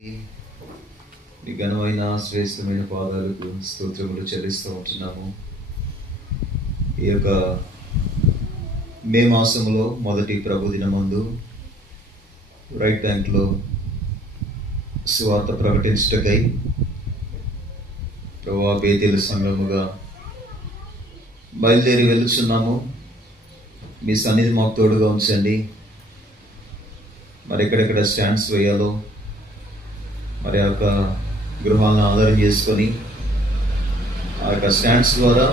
మీ ఘనమైన శ్రేష్టమైన పాదాలకు స్తోత్రములు చెల్లిస్తూ ఉంటున్నాము. ఈ యొక్క మే మాసంలో మొదటి ప్రభు దినమందు రైట్ బ్యాంక్లో సువార్త ప్రకటించుటకై ప్రభువా బేతేలు సంఘముగా బయలుదేరి వెళుచున్నాము. మీ సన్నిధి మాకు తోడుగా ఉంచండి. మరి ఎక్కడెక్కడ స్టాండ్స్ వేయాలో మరి ఆ యొక్క గృహాలను ఆధారం చేసుకొని ఆ యొక్క స్టాండ్స్ ద్వారా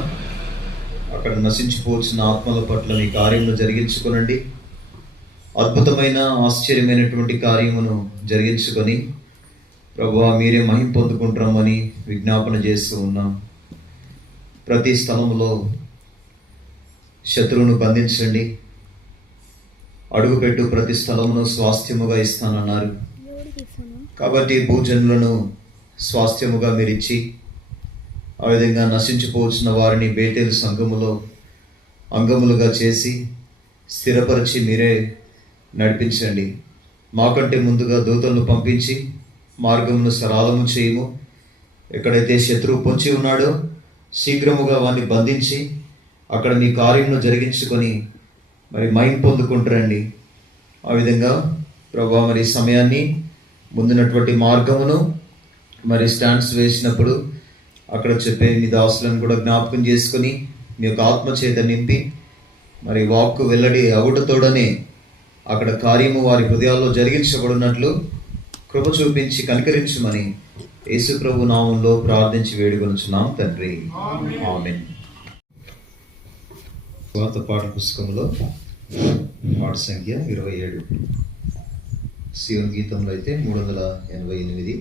అక్కడ నశించిపోవచ్చిన ఆత్మల పట్ల మీ కార్యమును జరిగించుకొనండి. అద్భుతమైన ఆశ్చర్యమైనటువంటి కార్యమును జరిగించుకొని ప్రభువా మీరే మహిమ పొందుకుంటామని విజ్ఞాపన చేస్తూ ఉన్నాం. ప్రతి స్థలంలో శత్రువును బంధించండి. అడుగుపెట్టు ప్రతి స్థలమును స్వాస్థ్యముగా ఇస్తానన్నారు. కాబట్టి భూజనులను స్వాస్థ్యముగా మీరిచ్చి ఆ విధంగా నశించిపోవచ్చిన వారిని బేతేలు సంఘములో అంగములుగా చేసి స్థిరపరిచి మీరే నడిపించండి. మాకంటే ముందుగా దూతలను పంపించి మార్గమును సరళము చేయము. ఎక్కడైతే శత్రువు పొంచి ఉన్నాడో శీఘ్రముగా వారిని బంధించి అక్కడ మీ కార్యమును జరిగించుకొని మరి మహిమ పొందుకుంటారండి. ఆ విధంగా ప్రభువా మరి సమయాన్ని ముందున్నటువంటి మార్గమును మరి స్టాండ్స్ వేసినప్పుడు అక్కడ చెప్పే మీ దాసులను కూడా జ్ఞాపకం చేసుకొని మీ యొక్క ఆత్మచేత నింపి మరి వాక్కు వెల్లడి అవుటతోడనే అక్కడ కార్యము వారి హృదయాల్లో జరిగించబడినట్లు కృప చూపించి కనికరించమని యేసు ప్రభు నామంలో ప్రార్థించి వేడుకొనుచున్నాం తండ్రి, ఆమేన్. స్వార్థ పాఠ పుస్తకంలో పాఠ సంఖ్య 27. సియోను గీతంలో అయితే 388.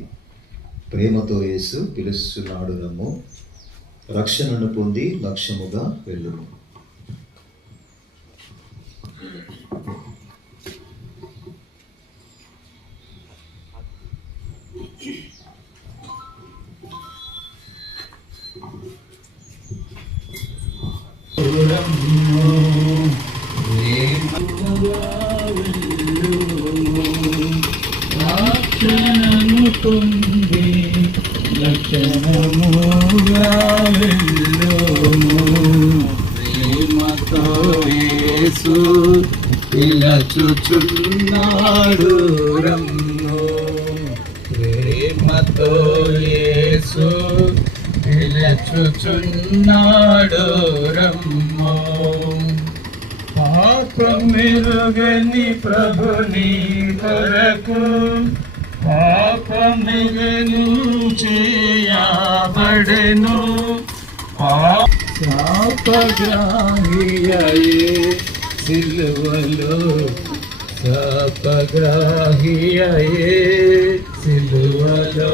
ప్రేమతో యేసు పిలుస్తున్నాడు రమ్ము, రక్షణను పొంది లక్ష్యముగా వెళ్ళుము. రక్షణను పొంది లక్షణముగా వెళ్ళుము. ప్రేమతో యేసు పిలుచుచున్నాడు రమ్ము, ప్రేమతో యేసు పిలుచుచున్నాడు రమ్ము. పాపమెరుగని ప్రభుని కొరకు పాపమెరుగను చేయబడెను. శాపగ్రాహియే సిలువలో, శాపగ్రాహియే సిలువలో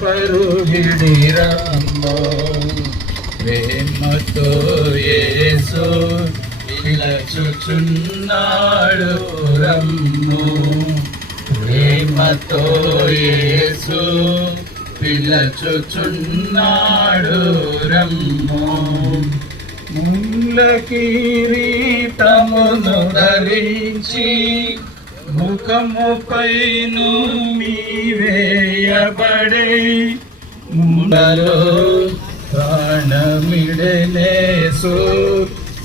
పరుగిడి రమ్ము. ప్రేమతో యేసు పిలుచుచున్నాడు రమ్ము, ప్రేమతో యేసు పిలుచుచున్నాడు రమ్ము. ముళ్ళ కిరీటమును ధరించి ముఖముపైను మీవేయబడే ముళ్ళలో ప్రాణమిడనేసు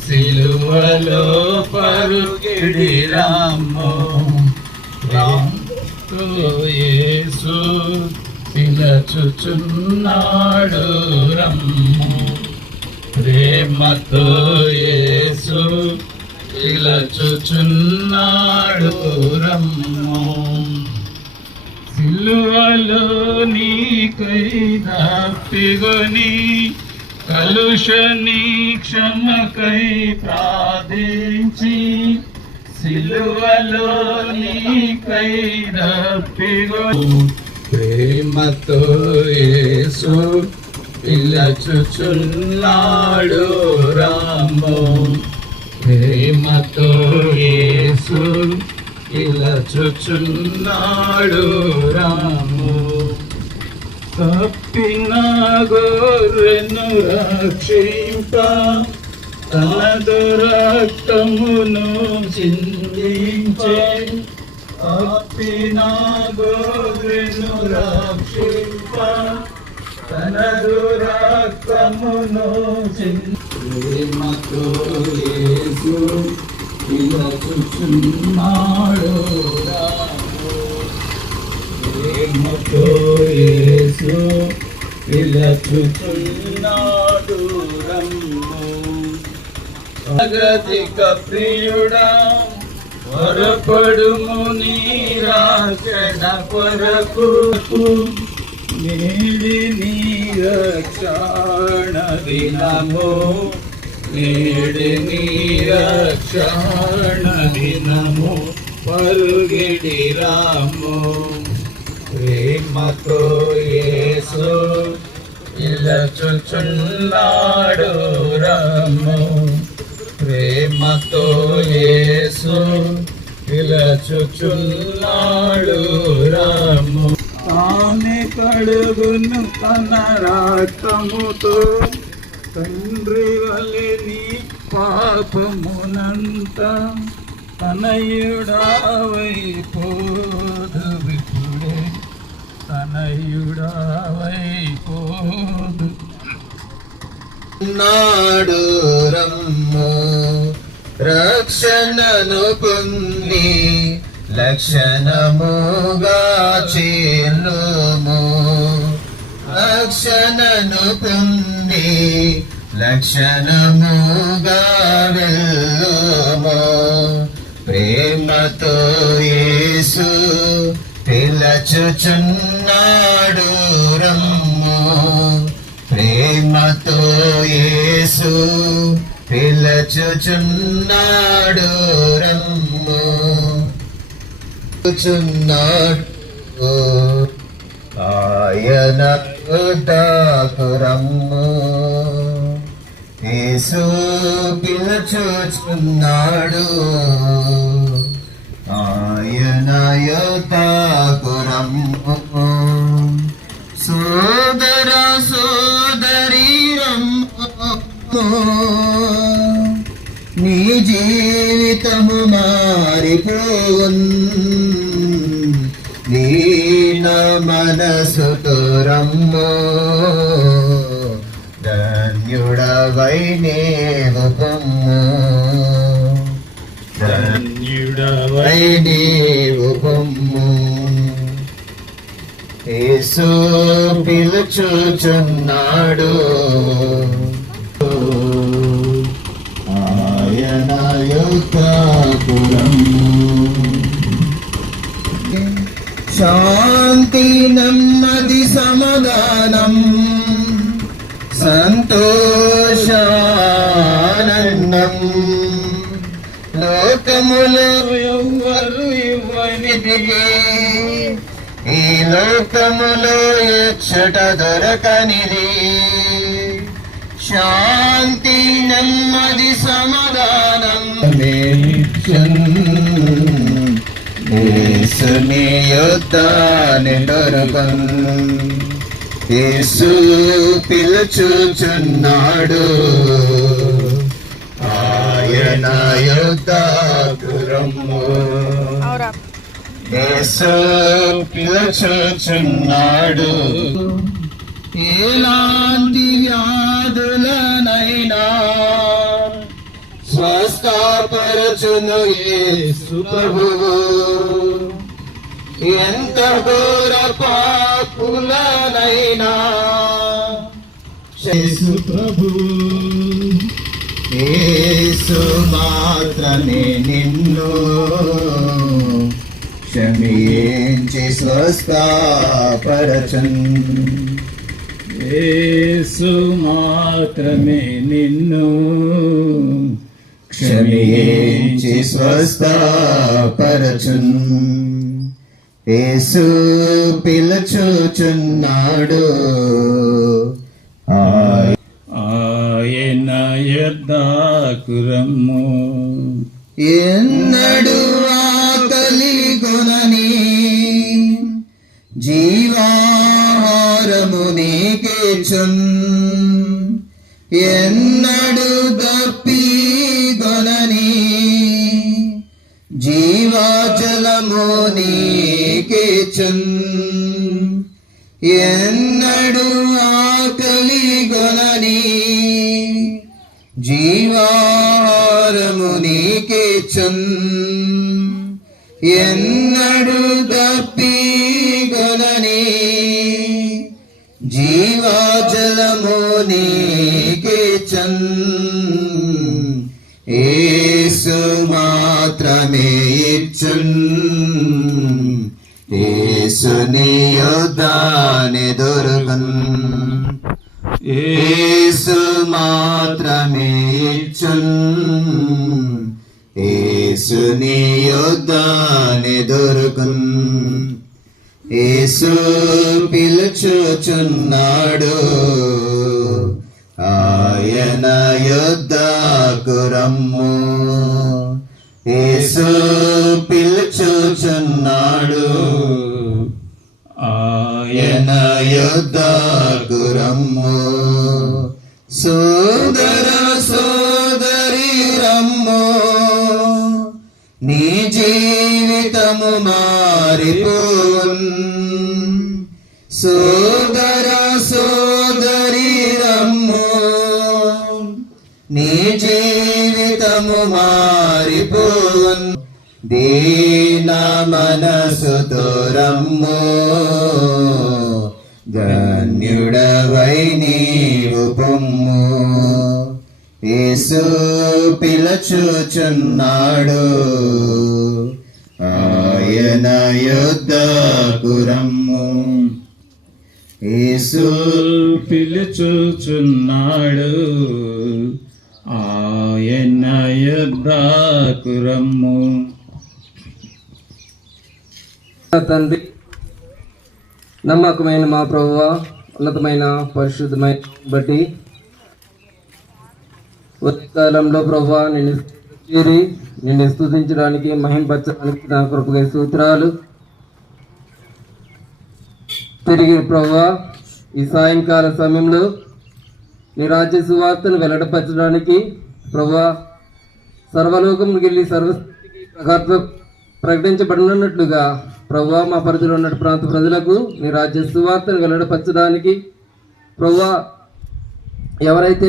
సిలువలో పరుగిడి రమ్ము. ప్రేమతో యేసు పిలుచుచున్నాడు రమ్ము, ప్రేమతో యేసు పిలుచుచున్నాడు రమ్ము. సిలువలో నీకై దప్పిగొని కలుషని క్షమకై ప్రార్థించి సిలువలో నీకై దప్పిగొని ప్రేమతో యేసు పిలుచుచున్నాడు రమ్ము, ప్రేమతో యేసు పిలుచుచున్నాడు రమ్ము. తప్పిన గొర్రెను రక్షింప తనదు రక్తమును చిందించే తప్పిన గొర్రెను రక్షింప తనదు రక్తమును ప్రేమతో యేసు పిలుచుచున్నాడు రాము. ప్రేమతో యేసు పిలుచుచున్నాడు రమ్ము. జగతిక ప్రియుడా వరపడుము నీ రక్షణ కొరకు నేడి నీ రక్షణ దినము నేడి నీ రక్షణ దినము పరుగిడి రాము. ప్రేమతో యేసు పిలుచుచున్నాడు రమ్ము. ప్రేమతో యేసు పిలుచుచున్నాడు రమ్ము. తానే కడుగును తన రక్తముతో తండ్రి వలె నీ పాపమునంత తనయుడావైపోదు విపుడే తనయుడావైపోదు నాడు రమ్ము. రక్షణను పొంది లక్షణముగా చేర్లుము. రక్షణను పొంది లక్షణముగా వెళ్ళుము. ప్రేమతో యేసు పిలుచుచున్నాడు రమ్ము. ప్రేమతో యేసు పిలుచుచున్నాడు రమ్ము. చున్నాడు ఆయన యుద్ధకు రమ్ము. యేసు పిలుచుచున్నాడు ఆయన యుద్ధకు రమ్ము. సోదర సోదరి రమ్ము. నీ జీవితము మారిపోవున్. దీన మనసుతో రమ్ము. ధన్యుడవై నీవు పొమ్ము. ధన్యుడవై నీవు పొమ్ము. యేసు పిలుచుచున్నాడు ఆయన యుద్ధపురం. శాంతి నెమ్మది సమాధానం సంతోషానందం లోకములో ఎవ్వరు ఇవ్వనిది. ఈ లోకములో ఎచ్చట దొరకనిది. శాంతి నెమ్మది సమాధానం యేసుని యుద్ధాన్ని దొరకన్. యేసు పిలుచుచున్నాడు ఆయన యుద్ధకు రమ్ము. యేసు పిలుచుచున్నాడు. ఎలాంటి వ్యాధులనైనా స్వస్థపరచును యేసు ప్రభువు. ఎంత ఘోర పాపులనైనా యేసు ప్రభువు. యేసు మాత్రమే నిన్ను క్షమించి స్వస్థపరచును. యేసు మాత్రమే నిన్ను క్షమించి స్వస్థపరచును. యేసు పిలుచుచున్నాడు ఆయన యుద్ధకు రమ్ము. ఎన్నడు ఆకలి కొనని జీవాహారము నీకిచ్చున్. ఎన్నడు దప్పి కొనని జీవాజలము నీకిచ్చున్. ఎన్నడు ఆకలి గొనని జీవాహారము నీకిచ్చున్ ఎన్నడు దప్పిగొనని జీవజలము నీకిచ్చున్ యేసు మాత్రమే ఇచ్చున్ యేసుని యొద్దనే దొరకన్ యేసు మాత్రమే ఇచ్చున్ యేసుని యొద్దనే దొరకన్ యేసు పిలుచుచున్నాడు ఆయన యొద్దకు రమ్ము యేసు పిలుచుచున్నాడు ఆయన యొద్దకు రమ్ము సోదర సోదరి రమ్ము నీ జీవితము మారిపోన్ సోదర సోదరి రమ్ము నీ జీవితము మారిపోన్ దీన మనసుతో రమ్ము ధన్యుడవై నీవు పొమ్ము యేసు పిలుచుచున్నాడు ఆయన యొద్దకు రమ్ము యేసు పిలుచుచున్నాడు ఆయన యొద్దకు రమ్ము. తండ్రి, నమ్మకమైన మా ప్రభువా, ఉన్నతమైన పరిశుద్ధమైన బట్టి కాలంలో ప్రభువా నిన్ను స్తుతించడానికి మహింపరచడానికి నా కృపగా సూత్రాలు. తిరిగి ప్రభువా ఈ సాయంకాల సమయంలో నీ రాజ్య సువార్తను వెల్లడపరచడానికి ప్రభువా సర్వలోకంకి వెళ్ళి సర్వస్థితికి ప్రకటించబడినట్లుగా ప్రభువా మా పరిధిలో ఉన్న ప్రాంత ప్రజలకు నీ రాజ్య సువార్తను వెల్లడపరచడానికి ప్రభువా ఎవరైతే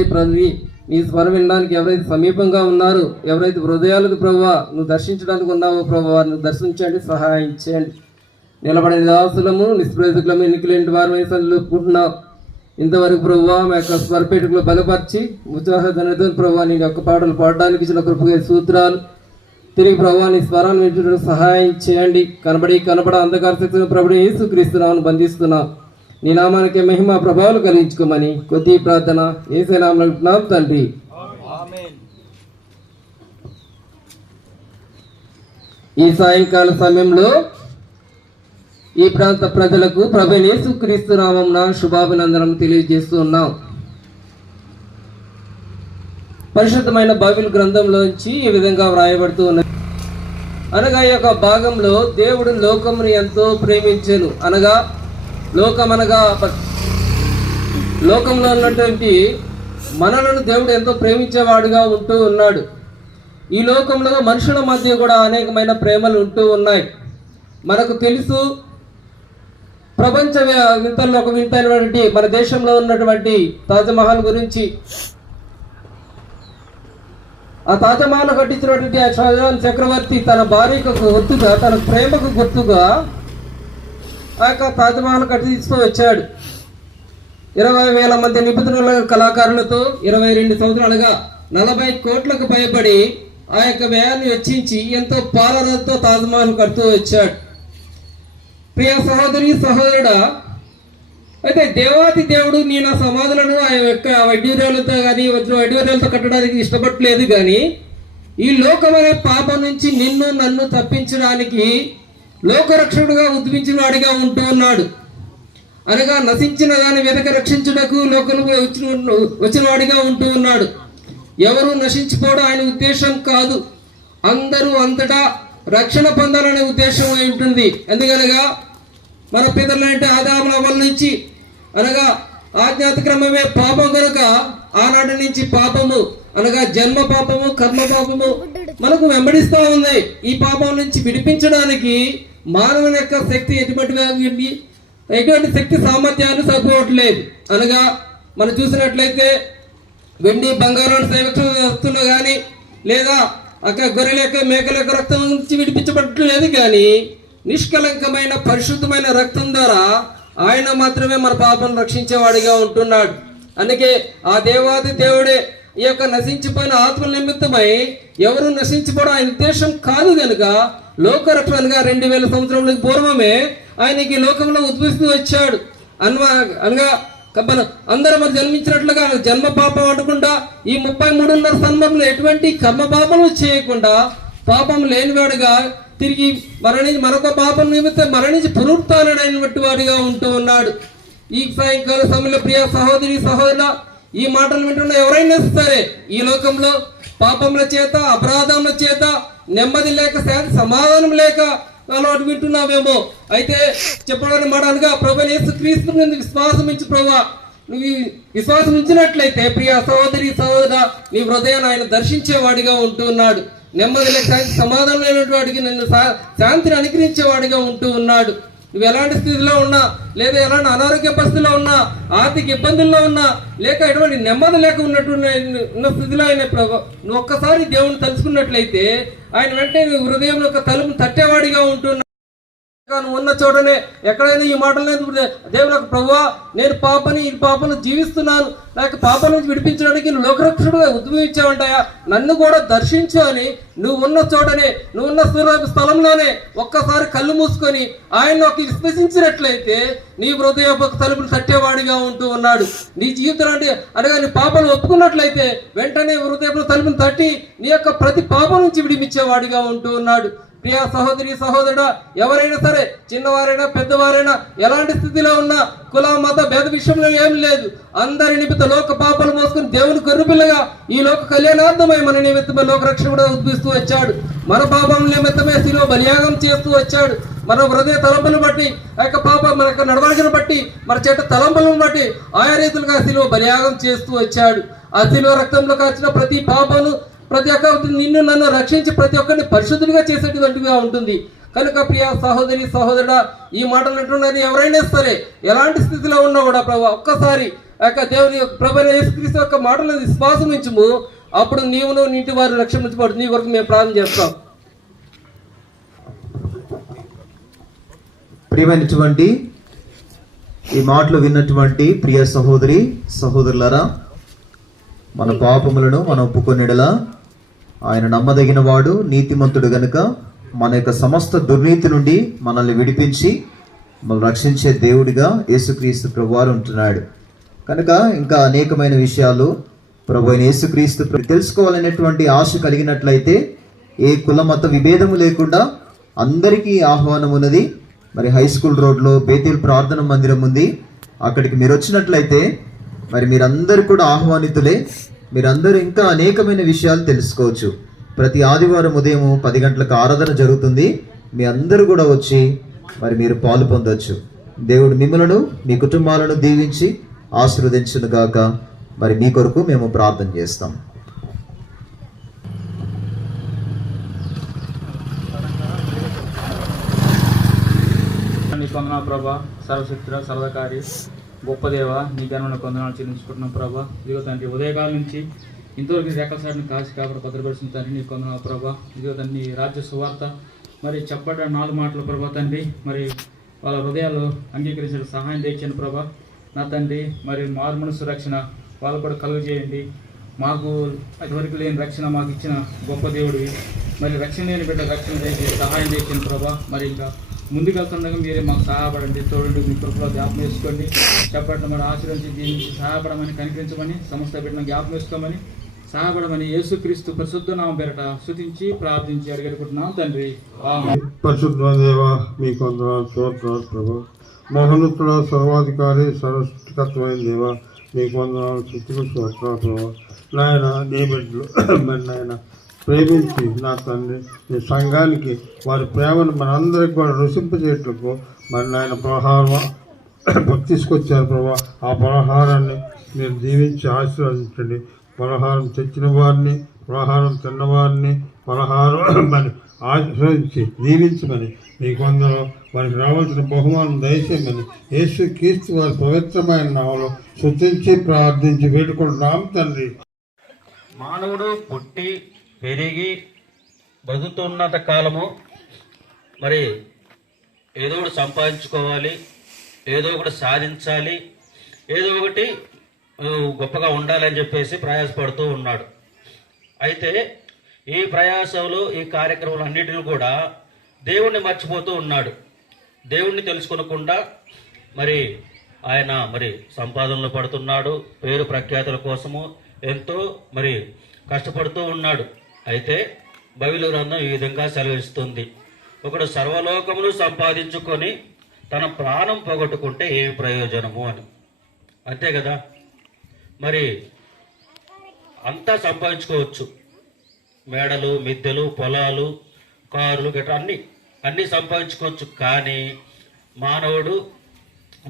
నీ స్వరం వినడానికి ఎవరైతే సమీపంగా ఉన్నారో, ఎవరైతే హృదయాలకు ప్రభువా నువ్వు దర్శించడానికి ఉన్నావో ప్రభువా నువ్వు దర్శించండి, సహాయం చేయండి. నిలబడిన దాసులము నిష్ప్రయోజకులము ఎన్నికలేని వారి వయసుకుంటున్నావు. ఇంతవరకు ప్రభువా మా యొక్క స్వరపేటకులు బలపరిచి ఉత్సాహధనతో ప్రభువా నీ యొక్క పాటలు పాడడానికి ఇచ్చిన కృపగా సూత్రాలు. తిరిగి ప్రభువా నీ స్వరాన్ని వింటున్న సహాయం చేయండి. కనబడ అంధకార శక్తిని ప్రభుడు యేసుక్రీస్తునామమున బంధిస్తున్నాం. నీ నామానికి మహిమ ప్రభావాలు కలిగించుకోమని కొద్ది ప్రార్థన యేసు నామమున అడుగుతున్నాం తండ్రి. ఈ సాయంకాల సమయంలో ఈ ప్రాంత ప్రజలకు ప్రభు యేసుక్రీస్తు నామమున శుభాభినందనం తెలియజేస్తూ ఉన్నాం. పరిశుద్ధమైన బైబిల్ గ్రంథంలోంచి ఈ విధంగా వ్రాయబడుతూ ఉన్నది. అనగా ఈ యొక్క భాగంలో దేవుడు లోకమును ఎంతో ప్రేమించెను. అనగా లోకంలో ఉన్నటువంటి మనలను దేవుడు ఎంతో ప్రేమించేవాడుగా ఉంటూ ఉన్నాడు. ఈ లోకంలో మనుషుల మధ్య కూడా అనేకమైన ప్రేమలు ఉంటూ ఉన్నాయి. మనకు తెలుసు, ప్రపంచ వింతల్లో ఒక వింత అయినటువంటి మన దేశంలో ఉన్నటువంటి తాజ్మహల్ గురించి. ఆ తాజ్మహల్ కట్టించినటువంటి ఆ షాజహాన్ చక్రవర్తి తన భార్యకు గుర్తుగా, తన ప్రేమకు గుర్తుగా ఆ యొక్క తాజ్మహల్ కట్టిస్తూ వచ్చాడు. 20,000 మంది నిపుణుల కళాకారులతో 22 సంవత్సరాలుగా 40 కోట్లకు భయపడి ఆ యొక్క వ్యయాన్ని వెచ్చించి ఎంతో పాలనతో తాజ్మహల్ కడుతూ వచ్చాడు. ప్రియ సహోదరి సహోదరుడా, అయితే దేవాది దేవుడు నీ నా సమాధులను ఆ యొక్క వైడ్యూర్యాలతో కానీ వైడ్యూర్యాలతో కట్టడానికి ఇష్టపడలేదు. కానీ ఈ లోకం అనే పాపం నుంచి నన్ను తప్పించడానికి లోకరక్షకుడుగా ఉద్భవించిన వాడిగా ఉంటూ ఉన్నాడు. అనగా నశించిన దాని వెనక రక్షించుటకు లోకంలో వచ్చిన వాడిగా ఉంటూ ఉన్నాడు. ఎవరు నశించిపోవడం ఆయన ఉద్దేశం కాదు, అందరూ అంతటా రక్షణ పొందాలనే ఉద్దేశం అయి ఉంటుంది. ఎందుకనగా మన పితరులంటే ఆదాముల వల్ల నుంచి అనగా ఆజ్ఞాతక్రమమే పాపం కనుక ఆనాటి నుంచి పాపము అనగా జన్మ పాపము, కర్మ పాపము మనకు వెంబడిస్తూ ఉంది. ఈ పాపం నుంచి విడిపించడానికి మానవుని యొక్క శక్తి ఎటువంటిగా ఎటువంటి శక్తి సామర్థ్యాలు సరిపోవట్లేదు. అనగా మనం చూసినట్లయితే వెండి బంగారం సేవకులు కానీ లేదా అక్కడ గొర్రెల యొక్క మేకల యొక్క రక్తం నుంచి విడిపించబడట్లేదు, కానీ నిష్కలంకమైన పరిశుద్ధమైన రక్తం ద్వారా ఆయన మాత్రమే మన పాపను రక్షించేవాడిగా ఉంటున్నాడు. అందుకే ఆ దేవాది దేవుడే ఈ యొక్క నశించిపోయిన ఆత్మల నిమిత్తమై ఎవరు నశించిపోవడం ఆయన ఉద్దేశం కాదు కనుక లోకరక్షణగా 2000 సంవత్సరములకు పూర్వమే ఆయనకి లోకంలో ఉద్భవిస్తూ వచ్చాడు. అనగా మనం అందరూ మరి జన్మించినట్లుగా జన్మ పాపం అనకుండా ఈ 33.5 సంవత్సరంలో ఎటువంటి కర్మ పాపము చేయకుండా పాపం లేనివాడుగా తిరిగి మరొక పాపం నిమిత్తం మరణించి పునరుత్థానుడైనటువంటి వాడిగా ఉంటూ ఉన్నాడు. ఈ సాయంకాల సమయంలో ప్రియ సహోదరి సహోదరుల, ఈ మాటలు వింటున్న ఎవరైనా సరే ఈ లోకంలో పాపముల చేత అపరాధముల చేత నెమ్మది లేక శాంతి సమాధానం లేక అలవాటు వింటున్నావేమో. అయితే చెప్పడానికి మాట అనగా ప్రభువైన యేసుక్రీస్తు మీద విశ్వాసం ఉంచి ప్రభువా, నువ్వు విశ్వాసం ఉంచినట్లయితే ప్రియ సహోదరి సహోదర నీ హృదయాన్ని ఆయన దర్శించేవాడిగా ఉంటూ ఉన్నాడు. నెమ్మది లేక శాంతి సమాధానం లేనటువంటి వాడికి నిన్ను శాంతిని అనుగ్రహించేవాడిగా ఉంటూ ఉన్నాడు. నువ్వు ఎలాంటి స్థితిలో ఉన్నా లేదా ఎలాంటి అనారోగ్య పరిస్థితిలో ఉన్నా ఆర్థిక ఇబ్బందుల్లో ఉన్నా లేక ఎటువంటి నెమ్మది లేక ఉన్న స్థితిలో అయిన ప్రభు నువ్వు ఒక్కసారి దేవుని తలుచుకున్నట్లయితే ఆయన వెంటనే నీ హృదయంలో ఒక తలుపు తట్టేవాడిగా ఉంటున్నా. నువ్వు ఉన్న చోటనే ఎక్కడైనా ఈ మాటలు దేవుని ప్రభువా, నేను ఈ పాపను జీవిస్తున్నాను, లేక పాపం నుంచి విడిపించడానికి నువ్వు లోకరక్షకుడుగా ఉద్భవించావంటాయా, నన్ను కూడా దర్శించు అని నువ్వు ఉన్న చోటనే నువ్వు ఉన్న స్థలంలోనే ఒక్కసారి కళ్ళు మూసుకొని ఆయన విశ్వసించినట్లయితే నీ హృదయ తలుపులు తట్టేవాడిగా ఉంటూ ఉన్నాడు. నీ జీవితం అనగా నీ పాపను ఒప్పుకున్నట్లయితే వెంటనే హృదయ తలుపును తట్టి నీ యొక్క ప్రతి పాపం నుంచి విడిపించేవాడిగా ఉంటూ ఉన్నాడు. ప్రియ సహోదరి సహోదరుడా, ఎవరైనా సరే చిన్నవారైనా పెద్దవారైనా ఎలాంటి స్థితిలో ఉన్నా కుల మత భేద విషయంలో ఏం లేదు, అందరి నిమిత్త లోక పాపాలు మోసుకుని దేవుని గొర్రెపిల్లగా ఈ లోక కళ్యాణార్థమై మన నిమిత్తమే లోక రక్షకుడు ఉద్భవిస్తూ వచ్చాడు. మన పాపం నిమిత్తమే శిలువ బలియాగం చేస్తూ వచ్చాడు. మన హృదయ తలంపులను బట్టి ఆ యొక్క పాప మన యొక్క నడవడికను బట్టి మన చేత తలంపులను బట్టి ఆయా రీతులుగా శిలువ బలియాగం చేస్తూ వచ్చాడు. ఆ శిలువ రక్తంలో కాచిన ప్రతి పాపను ప్రతి ఒక్క నిన్ను నన్ను రక్షించి ప్రతి ఒక్కరిని పరిశుద్ధునిగా చేసేటువంటిగా ఉంటుంది. కనుక ప్రియ సహోదరి సహోదరుడా, ఈ మాటలు అంటున్నది ఎవరైనా సరే ఎలాంటి స్థితిలో ఉన్నా కూడా ప్రభు ఒక్కసారి ఆ యొక్క దేవుని ప్రభువైన యేసుక్రీస్తు యొక్క మాటలను విశ్వాసం ఉంచుము, అప్పుడు నీవును నీటి వారు రక్షించబడు. నీ వరకు మేము ప్రార్థన చేస్తాం. ప్రియమైనటువంటి ఈ మాటలు విన్నటువంటి ప్రియ సహోదరి సహోదరులారా, మన పాపములను మనం ఒప్పుకొనిడలా ఆయన నమ్మదగిన వాడు నీతిమంతుడు గనుక మన యొక్క సమస్త దుర్నీతి నుండి మనల్ని విడిపించి మనల్ని రక్షించే దేవుడిగా యేసుక్రీస్తు ప్రభువారు ఉంటున్నాడు. కనుక ఇంకా అనేకమైన విషయాలు ప్రభు అయిన యేసుక్రీస్తు తెలుసుకోవాలనేటువంటి ఆశ కలిగినట్లయితే ఏ కుల మత విభేదము లేకుండా అందరికీ ఆహ్వానం ఉన్నది. మరి హై స్కూల్ రోడ్లో బేతేల్ ప్రార్థన మందిరం ఉంది, అక్కడికి మీరు వచ్చినట్లయితే మరి మీరందరూ కూడా ఆహ్వానితులే. మీరందరూ ఇంకా అనేకమైన విషయాలు తెలుసుకోవచ్చు. ప్రతి ఆదివారం ఉదయం 10 గంటలకు ఆరాధన జరుగుతుంది. మీ అందరూ కూడా వచ్చి మరి మీరు పాలు పొందొచ్చు. దేవుడు మిమ్మలను మీ కుటుంబాలను దీవించి ఆశీర్వదించును గాక. మరి మీ కొరకు మేము ప్రార్థన చేస్తాం. కొందనాలు ప్రభా, సర్వశక్తుడ సర్వకారి గొప్ప దేవ, నీ జన్మను కొందనాలు చెల్లించుకుంటున్నాం ప్రభా. ఇదిగో తండ్రి ఉదయకాలం నుంచి ఇంతవరకు రేఖల సాటిని కాచి కాపాడు భద్రపరిచిన తండ్రి నీ కొందనాలు ప్రభా. ఇదిగో తండ్రి రాజ్య సువార్త మరి చెప్పబడ్డ 4 మాటలు ప్రభా తండ్రి, మరి వాళ్ళ హృదయాలు అంగీకరించిన సహాయం తెచ్చాను ప్రభా. నా తండ్రి మరి మారు మనసు రక్షణ వాళ్ళు కూడా కలుగు చేయండి. మాకు అదివరకు లేని రక్షణ మాకు ఇచ్చిన గొప్ప దేవుడివి. మరి రక్షణ లేని బిడ్డ రక్షణ చేసి సహాయం తెచ్చాను ప్రభా. మరి ఇంకా ముందుకెళ్తుండగా మీరే మాకు సహాయపడండి, చూడండి, మీ కృపలో జ్ఞాపకం వేసుకోండి. చెప్పండి మరి ఆశీర్వదించి దీనికి సహాయపడమని, కనికరించమని, సమస్త బిడ్డను జ్ఞాపకం వేసుకోమని, సహాయపడమని యేసుక్రీస్తు పరిశుద్ధ నామం పేరట స్తుతించి ప్రార్థించి అడిగడుకుంటున్నాం తండ్రి. పరిశుద్ధ దేవ మీకు వందనాలు స్తోత్రాలు ప్రభు. మహోన్నతుడ సర్వాధికారి సర్వసృష్టికర్తమైన దేవ మీకు వందనాలు స్తుతులు స్తోత్రాలు ప్రభు. నాయన నీ బిడ్డలు మరి నాయన ప్రేమించి నా తండ్రి నీ సంఘానికి వారి ప్రేమను మనందరికి కూడా రుచింపజేయటకు మరి నాయన పలహారం తీసుకొచ్చారు ప్రభా. ఆ పలహారాన్ని మీరు దీవించి ఆశీర్వదించండి. పలహారం తెచ్చిన వారిని, పలహారం తిన్నవారిని, పలహారం మరి ఆశ్రయించి దీవించమని మీకు వందలో వారికి రావాల్సిన బహుమానం దయచేయమని యేసు క్రీస్తు వారి పవిత్రమైన నామలో స్తుతించి ప్రార్థించి వేడుకుంటున్నాం తండ్రి. మానవుడు పుట్టి పెరిగి బతుకుతున్నంత కాలము మరి ఏదో ఒకటి సంపాదించుకోవాలి, ఏదో ఒకటి సాధించాలి, ఏదో ఒకటి గొప్పగా ఉండాలని చెప్పేసి ప్రయాసపడుతూ ఉన్నాడు. అయితే ఈ ప్రయాసంలో ఈ కార్యక్రమాలు అన్నిటిని కూడా దేవుణ్ణి మర్చిపోతూ ఉన్నాడు. దేవుణ్ణి తెలుసుకొనకుండా మరి ఆయన మరి సంపాదనలు పడుతున్నాడు, పేరు ప్రఖ్యాతుల కోసము ఎంతో మరి కష్టపడుతూ ఉన్నాడు. అయితే బైబిల్ గ్రంథం ఈ విధంగా సెలవిస్తుంది, ఒకడు సర్వలోకమును సంపాదించుకొని తన ప్రాణం పోగొట్టుకుంటే ఏమి ప్రయోజనము అని. అంతే కదా, మరి అంతా సంపాదించుకోవచ్చు, మేడలు, మిద్దెలు, పొలాలు, కారులు గట్రా అన్నీ సంపాదించుకోవచ్చు. కానీ మానవుడు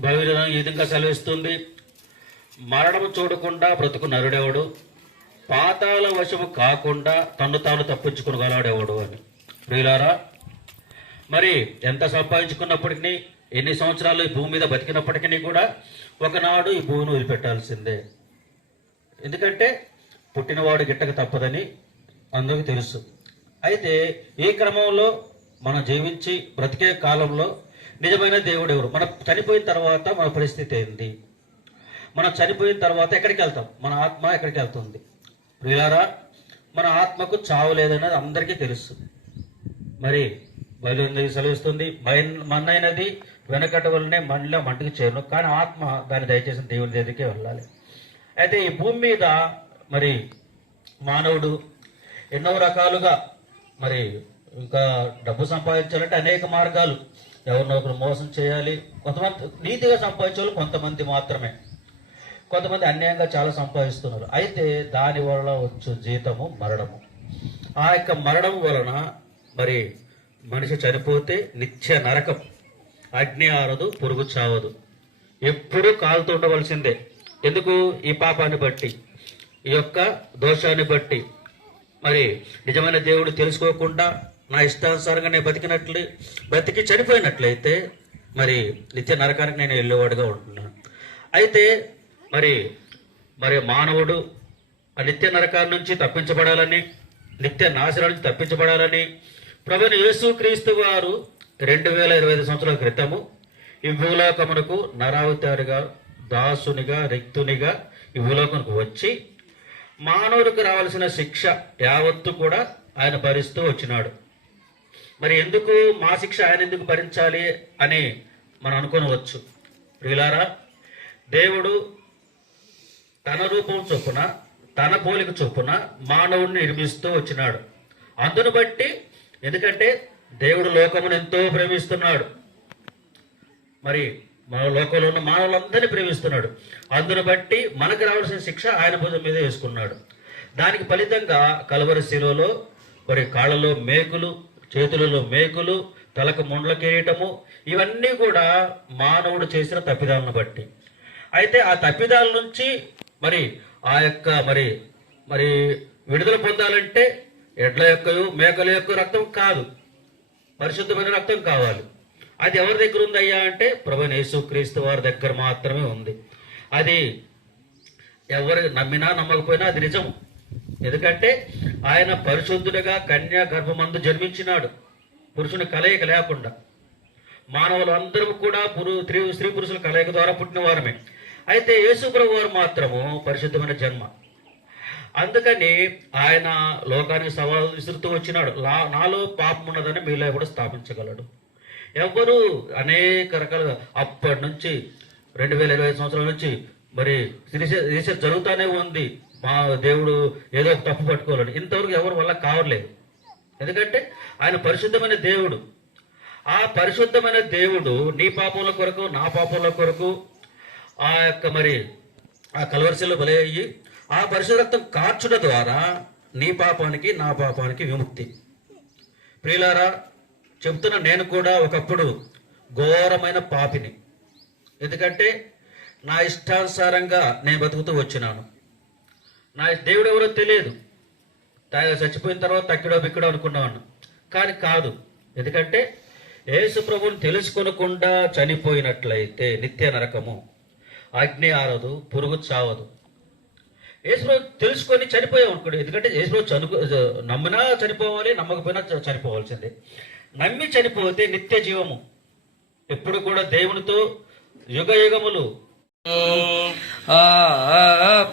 బైబిల్ ఈ విధంగా సెలవిస్తుంది, మరణం చూడకుండా బ్రతుకు నరుడెవడు, పాతాళ వశము కాకుండా తన్ను తాను తప్పించుకునగలడెవడు అని. ప్రియులారా, మరి ఎంత సంపాదించుకున్నప్పటికీ, ఎన్ని సంవత్సరాలు ఈ భూమి మీద బతికినప్పటికీ కూడా ఒకనాడు ఈ భూమిని వదిలిపెట్టాల్సిందే. ఎందుకంటే పుట్టినవాడు గిట్టక తప్పదని అందరికీ తెలుసు. అయితే ఈ క్రమంలో మనం జీవించి బ్రతికే కాలంలో నిజమైన దేవుడు ఎవరు? మనం చనిపోయిన తర్వాత మన పరిస్థితి ఏంది? మనం చనిపోయిన తర్వాత ఎక్కడికి వెళ్తాం? మన ఆత్మ ఎక్కడికి వెళ్తుంది? ప్రియులారా, మన ఆత్మకు చావు లేదన్నది అందరికీ తెలుసు. మరి బయలు సెలవిస్తుంది, మన్నైనది వెనకట వల్లనే మనలో మంటికి చేరును, కానీ ఆత్మ దాన్ని దయచేసిన దేవుని దగ్గరికి వెళ్ళాలి. అయితే ఈ భూమి మీద మరి మానవుడు ఎన్నో రకాలుగా మరి ఇంకా డబ్బు సంపాదించాలంటే అనేక మార్గాలు, ఎవరినో ఒకరు మోసం చేయాలి. కొంతమంది నీతిగా సంపాదించే వాళ్ళు కొంతమంది మాత్రమే, కొంతమంది అన్యాయంగా చాలా సంపాదిస్తున్నారు. అయితే దాని వలన వచ్చు జీతము మరణము. ఆ యొక్క మరణం వలన మరి మనిషి చనిపోతే నిత్య నరకం, అగ్ని ఆరదు, పురుగు చావదు, ఎప్పుడూ కాలుతూ ఉండవలసిందే. ఎందుకు? ఈ పాపాన్ని బట్టి, ఈ యొక్క దోషాన్ని బట్టి. మరి నిజమైన దేవుడు తెలుసుకోకుండా నా ఇష్టానుసారంగా నేను బతికి చనిపోయినట్లయితే మరి నిత్య నరకానికి నేను వెళ్ళేవాడుగా ఉంటున్నాను. అయితే మరి మానవుడు ఆ నిత్య నరకాన్ని నుంచి తప్పించబడాలని, నిత్య నాశనం నుంచి తప్పించబడాలని ప్రభువైన యేసుక్రీస్తు వారు 2025 సంవత్సరాల క్రితము ఈ భూలోకమునకు నరావతారిగా, దాసునిగా, రిక్తునిగా ఈ భూలోకమునకు వచ్చి మానవుడికి రావాల్సిన శిక్ష యావత్తు కూడా ఆయన భరిస్తూ వచ్చినాడు. మరి ఎందుకు మా శిక్ష ఆయన ఎందుకు భరించాలి అని మనం అనుకోనవచ్చు. ప్రియులారా, దేవుడు తన రూపం చొప్పున, తన పోలిక చొప్పున మానవుడిని నిర్మిస్తూ వచ్చినాడు. అందును బట్టి, ఎందుకంటే దేవుడు లోకమును ఎంతో ప్రేమిస్తున్నాడు, మరి మన లోకంలో ఉన్న మానవులందరినీ ప్రేమిస్తున్నాడు. అందును బట్టి మనకు రావాల్సిన శిక్ష ఆయన భుజం మీద వేసుకున్నాడు. దానికి ఫలితంగా కలువరి శిలువలో మరి కాళ్ళలో మేకులు, చేతులలో మేకులు, తలకు ముండ్ల కిరీటము, ఇవన్నీ కూడా మానవుడు చేసిన తప్పిదాలను బట్టి. అయితే ఆ తప్పిదాల నుంచి మరి ఆ యొక్క మరి విడుదల పొందాలంటే ఎడ్ల యొక్కయు మేకల యొక్క రక్తం కాదు, పరిశుద్ధమైన రక్తం కావాలి. అది ఎవరి దగ్గర ఉందయ్యా అంటే ప్రభువైన యేసుక్రీస్తు వారి దగ్గర మాత్రమే ఉంది. అది ఎవరు నమ్మినా నమ్మకపోయినా అది నిజం. ఎందుకంటే ఆయన పరిశుద్ధుడిగా కన్యా గర్భమందు జన్మించినాడు, పురుషుని కలయిక లేకుండా. మానవులు అందరూ కూడా స్త్రీ పురుషుల కలయిక ద్వారా పుట్టిన వారమే. అయితే యేసు ప్రభు వారు మాత్రము పరిశుద్ధమైన జన్మ. అందుకని ఆయన లోకానికి సవాలు విసురుతూ వచ్చినాడు. నాలో పాపం ఉన్నదని మీలో కూడా స్థాపించగలడు. ఎవరు అనేక రకాలుగా అప్పటి నుంచి 2025 సంవత్సరాల నుంచి మరి రీసెర్చ్ జరుగుతూనే ఉంది. మా దేవుడు ఏదో ఒక తప్పు పట్టుకోవాలని ఇంతవరకు ఎవరు వల్ల కావట్లేదు. ఎందుకంటే ఆయన పరిశుద్ధమైన దేవుడు. ఆ పరిశుద్ధమైన దేవుడు నీ పాపంల కొరకు, నా పాపంల కొరకు ఆ యొక్క ఆ కలవరిశిలో బలి అయ్యి ఆ పరిశుద్ధ రక్తం కార్చుట ద్వారా నీ పాపానికి, నా పాపానికి విముక్తి. ప్రియులారా, చెప్తున్నా, నేను కూడా ఒకప్పుడు ఘోరమైన పాపిని. ఎందుకంటే నా ఇష్టానుసారంగా నేను బతుకుతూ వచ్చినాను. నా దేవుడు ఎవరో తెలియదు. చచ్చిపోయిన తర్వాత తక్కిడో బిక్కడో అనుకున్నాను. కానీ కాదు. ఎందుకంటే యేసు ప్రభువుని తెలుసుకొనకుండా చనిపోయినట్లయితే నిత్య నరకము, అగ్ని ఆరదు, పురుగు చావదు. యేసుప్రభు తెలుసుకొని చనిపోయాం అనుకోండి, ఎందుకంటే యేసుప్రభు నమ్మినా చనిపోవాలి, నమ్మకపోయినా చనిపోవాల్సిందే. నమ్మి చనిపోతే నిత్య జీవము, ఎప్పుడు కూడా దేవునితో యుగ యుగములు.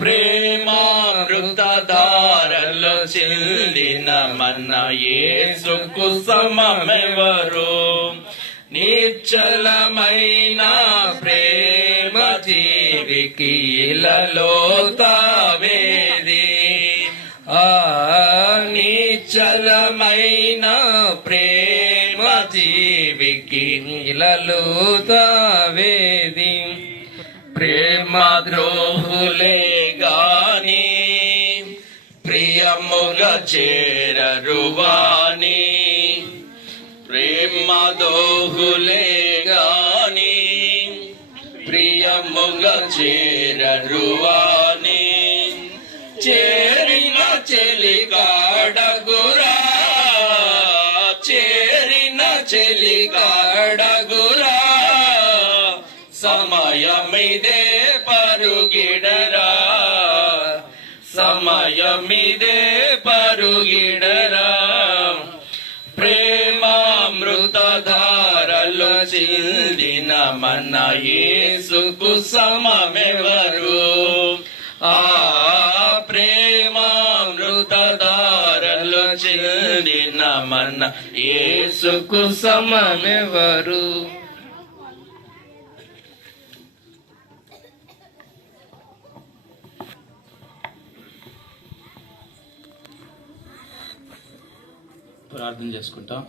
ప్రేమామృతధారలో చెల్లిన మన యేసుకు సమమెవరు? నిశ్చలమైన ప్రేమ జీవికి ఇలలో తావేది. నిశ్చలమైన ప్రేమ జీవికి ఇలలో తావేది. ప్రేమ ద్రోహులే గాని ప్రియముగా చేరరువాని. ప్రేమ దోహులే గాని ప్రియముగా చేరరువాని. చేరిన చెలికాడగురా, చేరిన చెలికాడగురా. సమయమిదే పరుగిడరా, సమయమిదే పరుగిడరా. ప్రేమామృతధారలో చిందిన మన యేసుకు సమమెవరు? ప్రేమామృతధారలో చిందిన మన యేసుకు సమమెవరు? ప్రార్థన చేసుకుంటాం.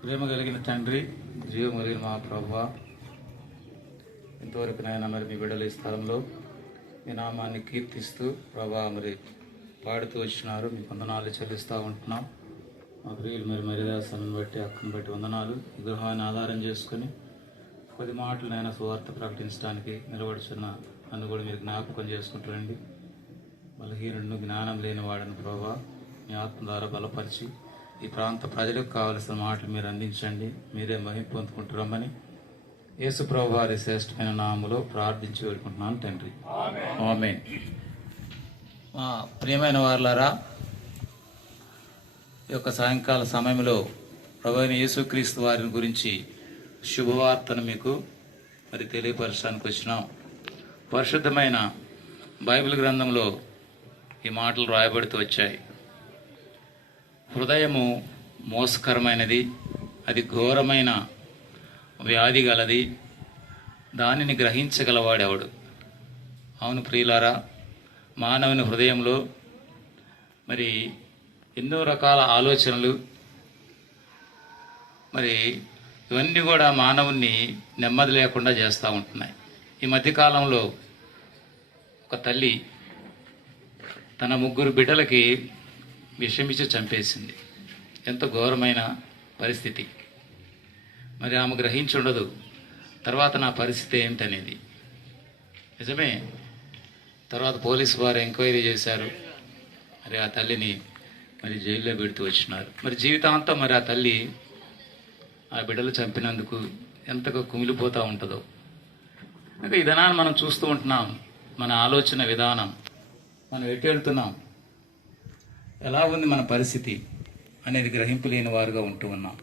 ప్రేమ కలిగిన తండ్రి, జీవం కలిగిన మా ప్రభువా, ఇంతవరకు నాయన మరి మీ బిడ్డలు ఈ స్థలంలో మీ నామాన్ని కీర్తిస్తూ ప్రభా మరి పాడుతూ వచ్చినారు. మీకు వందనాలు చెల్లిస్తూ ఉంటున్నాం. మా ప్రియులు మరి మర్యాదాలను బట్టి, అక్కను బట్టి వందనాలు. ఈ గృహాన్ని ఆధారం చేసుకుని 10 మాటలు నాయన సువార్త ప్రకటించడానికి నిలబడుచున్న నన్ను కూడా మీరు జ్ఞాపకం చేసుకుంటారండి. బలహీనుడిని, జ్ఞానం లేని వాడిని ప్రభా మీ ఆత్మ ద్వారా బలపరిచి ఈ ప్రాంత ప్రజలకు కావలసిన మాటలు మీరు అందించండి. మీరే మహిమ పొందుకుంటున్నామని యేసు ప్రభు వారి శ్రేష్టమైన నామములో ప్రార్థించి వేడుకుంటున్నాను తండ్రి, ఆమేన్. మా ప్రియమైన వారులారా, ఈ యొక్క సాయంకాల సమయంలో ప్రభు అయిన యేసుక్రీస్తు వారిని గురించి శుభవార్తను మీకు మరి తెలియపరచడానికి వచ్చినాం. పరిశుద్ధమైన బైబిల్ గ్రంథంలో ఈ మాటలు రాయబడుతూ వచ్చాయి. హృదయము మోసకరమైనది, అది ఘోరమైన వ్యాధి గలది, దానిని గ్రహించగలవాడెవడు? అవును ప్రియులారా, మానవుని హృదయంలో మరి ఎన్నో రకాల ఆలోచనలు, మరి ఇవన్నీ కూడా మానవుణ్ణి నెమ్మది లేకుండా చేస్తూ ఉంటున్నాయి. ఈ మధ్యకాలంలో ఒక తల్లి తన 3 బిడ్డలకి విషమిచ్చి చంపేసింది. ఎంత ఘోరమైన పరిస్థితి. మరి ఆమె గ్రహించి ఉండదు తర్వాత నా పరిస్థితి ఏమిటనేది. నిజమే, తర్వాత పోలీసు వారు ఎంక్వైరీ చేశారు. మరి ఆ తల్లిని మరి జైల్లో పెడుతూ వచ్చినారు. మరి జీవితాంతం మరి ఆ తల్లి ఆ బిడ్డలు చంపినందుకు ఎంతగా కుమిలిపోతూ ఉంటుందో. ఇంకా ఈ దినాన్ని మనం చూస్తూ ఉంటున్నాం. మన ఆలోచన విధానం, మనం ఎటు వెళ్తున్నాం, ఎలా ఉంది మన పరిస్థితి అనేది గ్రహింపు లేని వారుగా ఉంటూ ఉన్నాం.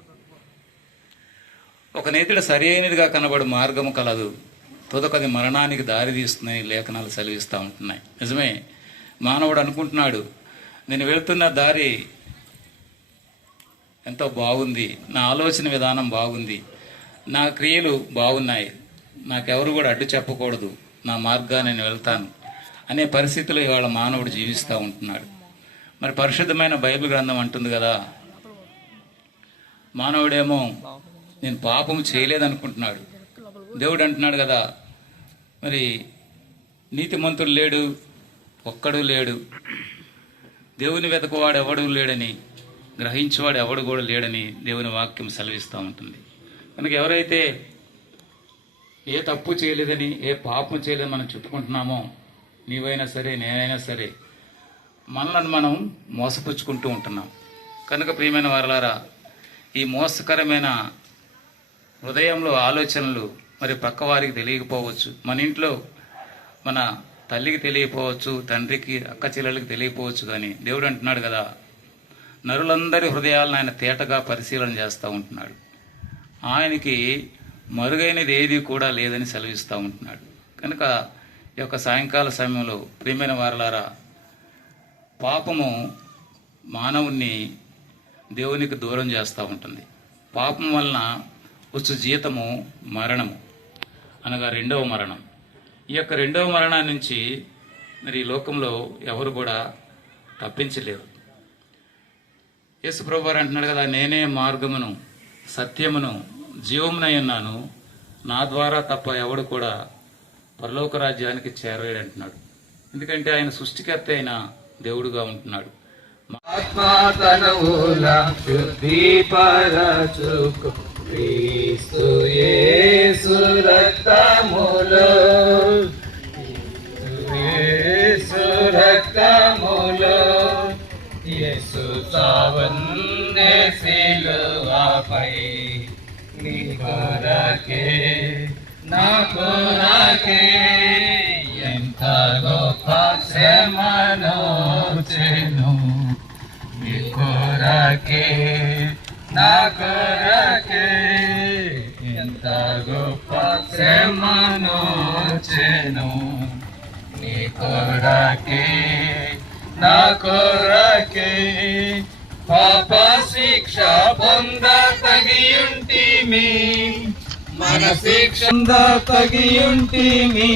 ఒక నేతిడ సరి అయినదిగా కనబడు మార్గము కలదు, తుదకది మరణానికి దారి తీస్తుందని లేఖనాలు సెలవిస్తూ ఉంటున్నాయి. నిజమే, మానవుడు అనుకుంటున్నాడు నేను వెళ్తున్న దారి ఎంతో బాగుంది, నా ఆలోచన విధానం బాగుంది, నా క్రియలు బాగున్నాయి, నాకెవరు కూడా అడ్డు చెప్పకూడదు, నా మార్గాన్ని నేను వెళ్తాను అనే పరిస్థితిలో ఇవాళ మానవుడు జీవిస్తూ ఉంటున్నాడు. మరి పరిశుద్ధమైన బైబిల్ గ్రంథం అంటుంది కదా, మానవుడేమో నేను పాపం చేయలేదనుకుంటున్నాడు. దేవుడు అంటున్నాడు కదా, మరి నీతిమంతుడు లేడు, ఒక్కడు లేడు, దేవుని వెతకువాడు ఎవడు లేడని, గ్రహించేవాడు ఎవడు కూడా లేడని దేవుని వాక్యం సెలవిస్తూ ఉంటుంది. కనుక ఎవరైతే ఏ తప్పు చేయలేదని, ఏ పాపం చేయలేదని మనం చెప్పుకుంటున్నామో, నీవైనా సరే నేనైనా సరే మనల్ని మనం మోసపుచ్చుకుంటూ ఉంటున్నాం. కనుక ప్రియమైన వారలారా, ఈ మోసకరమైన హృదయంలో ఆలోచనలు మరి పక్కవారికి తెలియకపోవచ్చు, మన ఇంట్లో మన తల్లికి తెలియకపోవచ్చు, తండ్రికి, అక్క చెల్లెలకి తెలియకపోవచ్చు. కానీ దేవుడు అంటున్నాడు కదా, నరులందరి హృదయాలను ఆయన తేటగా పరిశీలన చేస్తూ ఉంటున్నాడు. ఆయనకి మరుగైనది ఏది కూడా లేదని సెలవిస్తూ ఉంటున్నాడు. కనుక ఈ యొక్క సాయంకాల సమయంలో ప్రియమైన వారలారా, పాపము మానవుణ్ణి దేవునికి దూరం చేస్తూ ఉంటుంది. పాపం వలన వచ్చు జీతము మరణము, అనగా రెండవ మరణం. ఈ యొక్క రెండవ మరణాన్ని నుంచి మరి ఈ లోకంలో ఎవరు కూడా తప్పించలేరు. యేసు ప్రభువు వారు అంటున్నాడు కదా, నేనే మార్గమును సత్యమును జీవమునై ఉన్నాను, నా ద్వారా తప్ప ఎవడు కూడా పరలోక రాజ్యానికి చేరలేడు అంటున్నాడు. ఎందుకంటే ఆయన సృష్టికర్త అయిన దేవుడుగా ఉంటున్నాడు. ఆత్మాతనవుల శుద్ధిపరచుకు క్రీస్తు యేసు రక్తములో, యేసు రక్తములో, యేసు చావన్నే సిలువపై నీ కొరకే నా కొరకే ఎంత గొప్ప శ్రమనొచ్చెను, నీ కొరకే నా కొరకే ఎంత గొప్ప శ్రమనొచ్చెను, నీ కొరకే నా కొరకే పాప శిక్ష పొంద తగియుంటిమి, మన శిక్ష తగియుంటిమి,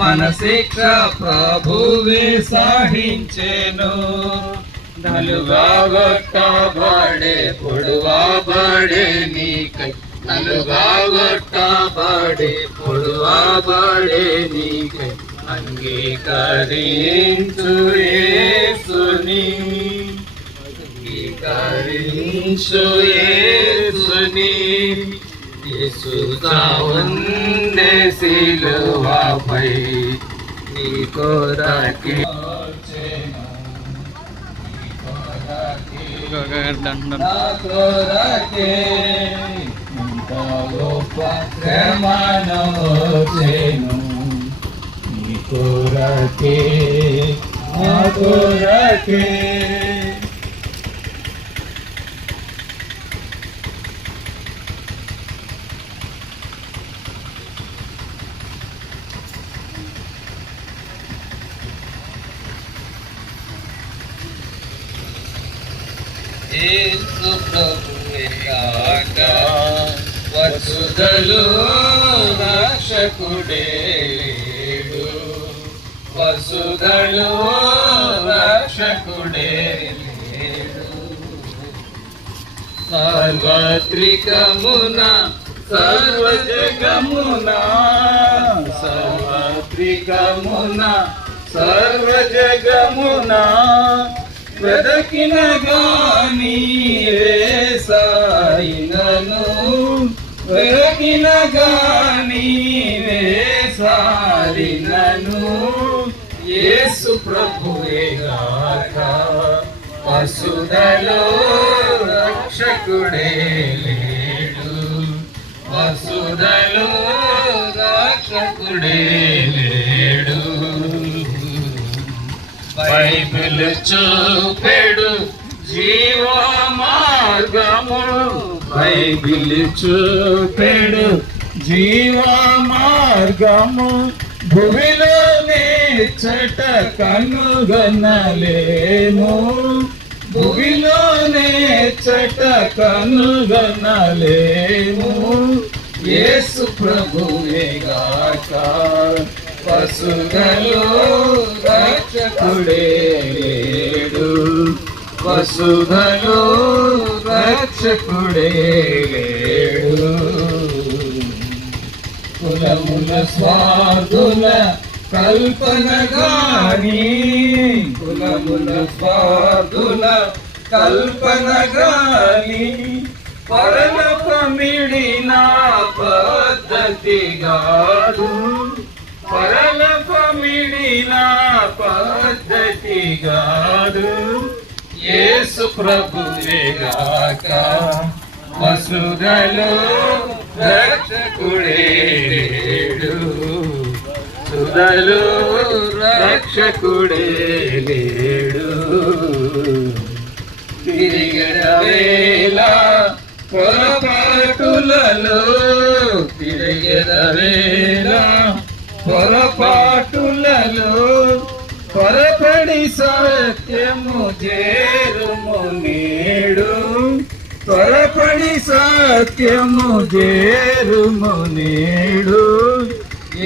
మన శిక్ష ప్రభువే సహించెను, నలుగా కొట్టబడే పొడువబడే నీకై, నలుగా కొట్టబడే పొడువబడే నీకై, అంగీకరించు యేసుని, అంగీకరించు యేసుని, యేసు చావన్నే సిలువపై నీ కొరకే నా కొరకే ఎంత గొప్ప శ్రమనొచ్చెను, నీ కొరకే నా కొరకే. యేసు ప్రభువే కాక వసుదలు రక్షకుడే లేడు, వసుదలు రక్షకుడే లేడు, సార్వత్రికమున సర్వజగమున, సార్వత్రికమున సర్వజగమున వెదకిన గాని వేసాయినను, వెదకిన గాని వేసారినను, యేసు ప్రభువే గాక వసుదలో రక్షకుడే లేడు, వసుదలో రక్షకుడే లేడు. బైబిల్ చూపెడు జీవ మార్గము, బైబిల్ చూపెడు జీవ మార్గము, భూమిలోనే చట కనుగొనలేము, భూమిలోనే చట కనుగొనలేము, యేసు ప్రభువే గాక వసుదలో రక్షకుడే లేడు, వసుదలో రక్షకుడే లేడు. కులముల స్వార్థుల కల్పన గాని, కులముల స్వార్థుల కల్పన గాని, పరలోకమిడిన పద్ధతి గాడు, పరలోకమిడిన పద్ధతి గాడు, యేసు ప్రభువేగాక వసుధలో రక్షకుడే లేడు, సుధలో రక్షకుడే లేడు. తిరిగిన వేళ పొరపాటులలో, తిరిగిన వేళ పొరపాటులలో పొరపడి సత్యము చేరుము నేడు, పొరపడి సత్యము చేరుము నేడు.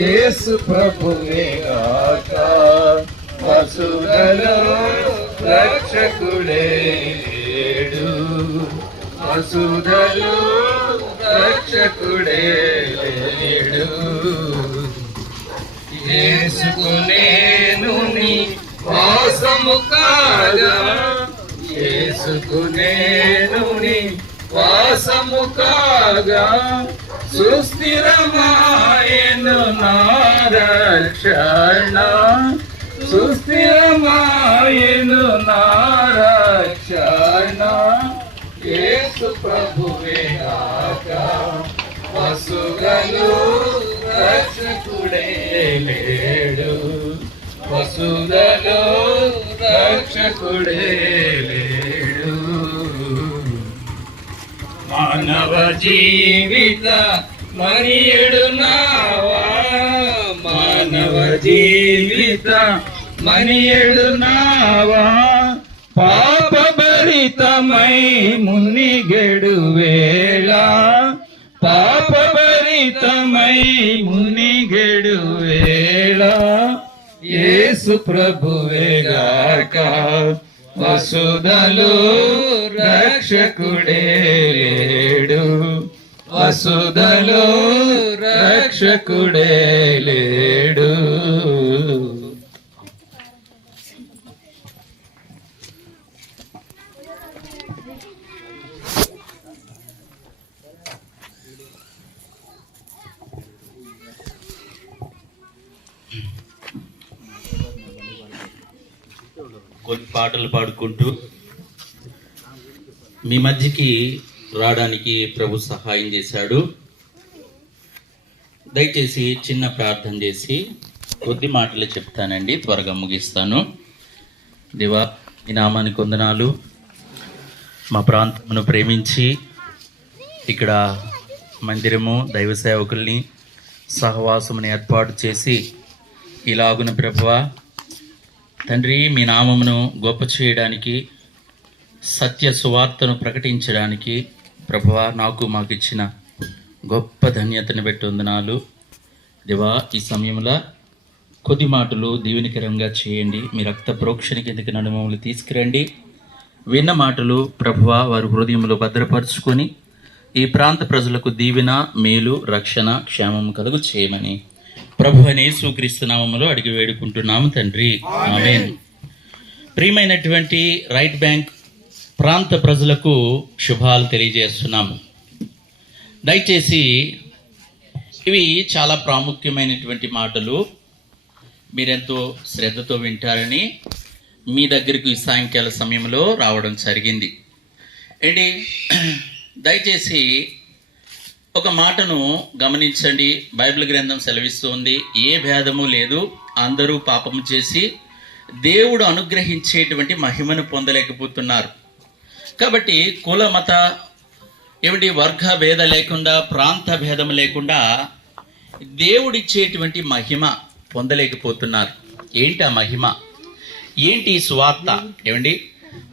యేసు ప్రభువేగాక వసుధలో రక్షకుడే లేడు, వసుధలో రక్షకుడే లేడు. యేసుకు నేను నీ వాసము కాగా, యేసుకు నేను నీ వాసము కాగా, సుస్థిరమాయను నా రక్షణ, సుస్థిరమాయను నా రక్షణ. యేసు ప్రభువేగాక వసుధలో రక్షకుడే లేడు, వసుధలో రక్షకుడే లేడు. మానవ జీవిత మనియడు నావా, మానవ జీవిత మనియడు నావా, పాపభరితమై మునిగెడు వేళ, పాపభరితమై మునిగెడు వేళ. యేసు ప్రభువేగాక వసుధలో రక్షకుడే లేడు, వసుధలో రక్షకుడే లేడు. కొన్ని పాటలు పాడుకుంటూ మీ మధ్యకి రావడానికి ప్రభు సహాయం చేశాడు. దయచేసి చిన్న ప్రార్థన చేసి కొద్ది మాటలు చెప్తానండి, త్వరగా ముగిస్తాను. దేవా, ఈ నామానికి వందనాలు. మా ప్రాంతమును ప్రేమించి ఇక్కడ మందిరము, దైవ సేవకుల్ని, సహవాసముని ఏర్పాటు చేసి ఇలాగున ప్రభువా తండ్రి మీ నామమును గొప్ప చేయడానికి, సత్య సువార్తను ప్రకటించడానికి ప్రభువా నాకు మాకు ఇచ్చిన గొప్ప ధన్యతను బట్టి వందనాలు. దేవా, ఈ సమయంలో కొద్ది మాటలు దీవెనకరంగా చేయండి. మీ రక్త ప్రోక్షణ కిందకి నడుమములు తీసుకురండి. విన్న మాటలు ప్రభువా వారి హృదయంలో భద్రపరుచుకొని ఈ ప్రాంత ప్రజలకు దీవెన, మేలు, రక్షణ, క్షేమము కలుగు చేయమని ప్రభు అనే యేసుక్రీస్తు నామములో అడిగి వేడుకుంటున్నాము తండ్రి, ఆమేన్. ప్రియమైనటువంటి రైట్ బ్యాంక్ ప్రాంత ప్రజలకు శుభాలు తెలియజేస్తున్నాము. దయచేసి ఇవి చాలా ప్రాముఖ్యమైనటువంటి మాటలు, మీరెంతో శ్రద్ధతో వింటారని మీ దగ్గరకు ఈ సాయంకాల సమయంలో రావడం జరిగింది. ఏంటి, దయచేసి ఒక మాటను గమనించండి. బైబిల్ గ్రంథం సెలవిస్తుంది, ఏ భేదము లేదు, అందరూ పాపము చేసి దేవుడు అనుగ్రహించేటువంటి మహిమను పొందలేకపోతున్నారు. కాబట్టి కుల మత వర్గ భేద లేకుండా, ప్రాంత భేదం లేకుండా దేవుడిచ్చేటువంటి మహిమ పొందలేకపోతున్నారు. ఏంటి ఆ మహిమ? ఏంటి ఈ సువార్త?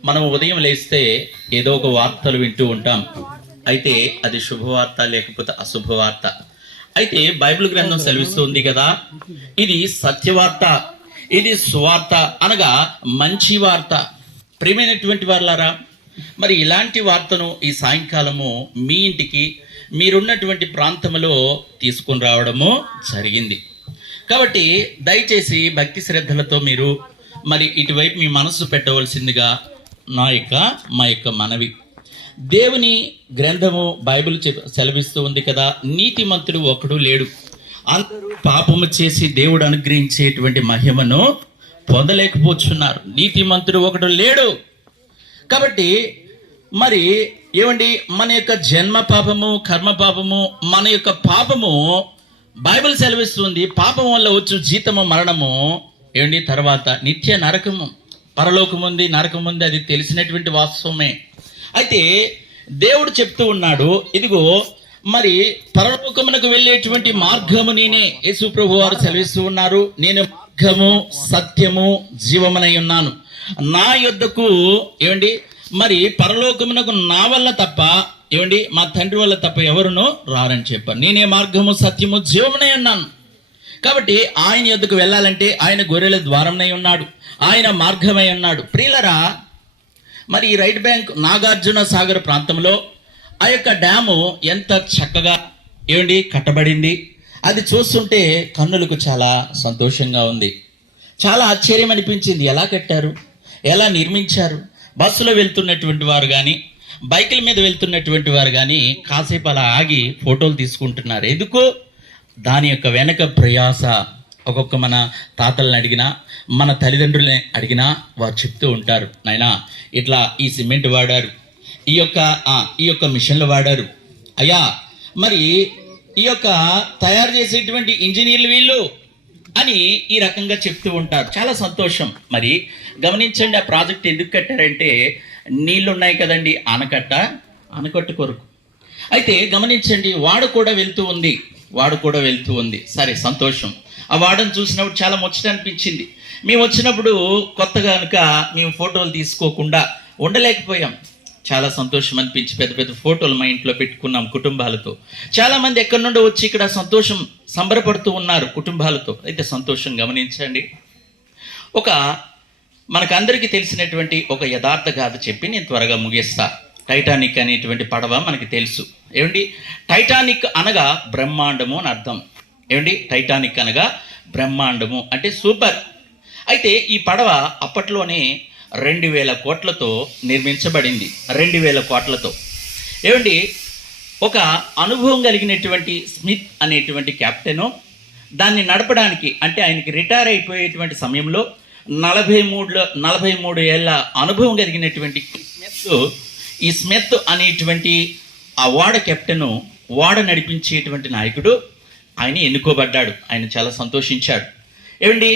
మనం ఉదయం లేస్తే ఏదో ఒక వార్తలు వింటూ ఉంటాం. అయితే అది శుభవార్త లేకపోతే అశుభవార్త. అయితే బైబిల్ గ్రంథం సెలవిస్తుంది కదా, ఇది సత్యవార్త, ఇది సువార్త, అనగా మంచి వార్త. ప్రియమైనటువంటి వారులారా, మరి ఇలాంటి వార్తను ఈ సాయంకాలము మీ ఇంటికి, మీరున్నటువంటి ప్రాంతంలో తీసుకుని రావడము జరిగింది. కాబట్టి దయచేసి భక్తి శ్రద్ధలతో మీరు మరి ఇటువైపు మీ మనస్సు పెట్టవలసిందిగా మా యొక్క మనవి. దేవుని గ్రంథము బైబిల్ సెలవిస్తూ ఉంది కదా, నీతిమంతుడు ఒకడు లేడు, అందరూ పాపము చేసి దేవుడు అనుగ్రహించేటువంటి మహిమను పొందలేకపోతున్నారు. నీతిమంతుడు ఒకడు లేడు. కాబట్టి మరి ఏమండి, మన యొక్క జన్మ పాపము, కర్మ పాపము, మన యొక్క పాపము బైబిల్ సెలవిస్తుంది, పాపం వల్ల వచ్చు జీతము మరణము, ఏమండి తర్వాత నిత్య నరకము. పరలోకం ఉంది, నరకం ఉంది, అది తెలిసినటువంటి వాస్తవమే. అయితే దేవుడు చెప్తూ ఉన్నాడు, ఇదిగో మరి పరలోకమునకు వెళ్ళేటువంటి మార్గము నేనే. యేసు ప్రభు వారు సెలవిస్తూ ఉన్నారు, నేను మార్గము, సత్యము, జీవమునై ఉన్నాను. నా యొద్దకు ఏమండి మరి పరలోకమునకు నా వల్ల తప్ప, ఏమండి మా తండ్రి వల్ల తప్ప ఎవరునో రారని చెప్పారు. నేనే మార్గము, సత్యము, జీవమునై ఉన్నాను. కాబట్టి ఆయన యొద్దకు వెళ్ళాలంటే ఆయన గొర్రెల ద్వారంనై ఉన్నాడు, ఆయన మార్గమై ఉన్నాడు. ప్రియులరా, మరి ఈ రైట్ బ్యాంక్ నాగార్జున సాగర్ ప్రాంతంలో ఆ యొక్క డ్యాము ఎంత చక్కగా ఏమండి కట్టబడింది. అది చూస్తుంటే కన్నులకు చాలా సంతోషంగా ఉంది. చాలా ఆశ్చర్యం అనిపించింది. ఎలా కట్టారు, ఎలా నిర్మించారు? బస్సులో వెళ్తున్నటువంటి వారు కానీ, బైకుల మీద వెళ్తున్నటువంటి వారు కానీ కాసేపు అలా ఆగి ఫోటోలు తీసుకుంటున్నారు. ఎందుకు? దాని యొక్క వెనక ప్రయాస. ఒక్కొక్క మన తాతలను అడిగినా, మన తల్లిదండ్రులని అడిగినా వారు చెప్తూ ఉంటారు, నాయనా ఇట్లా ఈ సిమెంట్ వాడారు, ఈ యొక్క మిషన్లు వాడారు అయ్యా, మరి ఈ యొక్క తయారు చేసేటువంటి ఇంజనీర్లు వీళ్ళు అని ఈ రకంగా చెప్తూ ఉంటారు. చాలా సంతోషం. మరి గమనించండి, ఆ ప్రాజెక్ట్ ఎందుకు కట్టారంటే నీళ్లు ఉన్నాయి కదండి, ఆనకట్టు కొరకు. అయితే గమనించండి, వాడు కూడా వెళ్తూ ఉంది. సరే, సంతోషం. ఆ వాడను చూసినప్పుడు చాలా ముచ్చట అనిపించింది. మేము వచ్చినప్పుడు కొత్తగా కనుక మేము ఫోటోలు తీసుకోకుండా ఉండలేకపోయాం. చాలా సంతోషం అనిపించి పెద్ద పెద్ద ఫోటోలు మా ఇంట్లో పెట్టుకున్నాం కుటుంబాలతో. చాలా మంది ఎక్కడి నుండో వచ్చి ఇక్కడ సంతోషం సంబరపడుతూ ఉన్నారు కుటుంబాలతో. అయితే సంతోషం. గమనించండి, మనకు అందరికీ తెలిసినటువంటి ఒక యథార్థ గాథ చెప్పి నేను త్వరగా ముగిస్తా. టైటానిక్ అనేటువంటి పడవ మనకి తెలుసు. ఏమండి, టైటానిక్ అనగా బ్రహ్మాండము అని అర్థం. ఏమండి, టైటానిక్ అనగా బ్రహ్మాండము అంటే సూపర్. అయితే ఈ పడవ అప్పట్లోనే 2000 కోట్లతో నిర్మించబడింది. 2000 కోట్లతో. ఏమండి, ఒక అనుభవం కలిగినటువంటి స్మిత్ అనేటువంటి కెప్టెను దాన్ని నడపడానికి, అంటే ఆయనకి రిటైర్ అయిపోయేటువంటి సమయంలో 43 ఏళ్ళ అనుభవం కలిగినటువంటి ఈ స్మిత్ అనేటువంటి ఆ ఓడ కెప్టెను, ఓడ నడిపించేటువంటి నాయకుడు ఆయన ఎన్నుకోబడ్డాడు. ఆయన చాలా సంతోషించాడు. ఏమండి,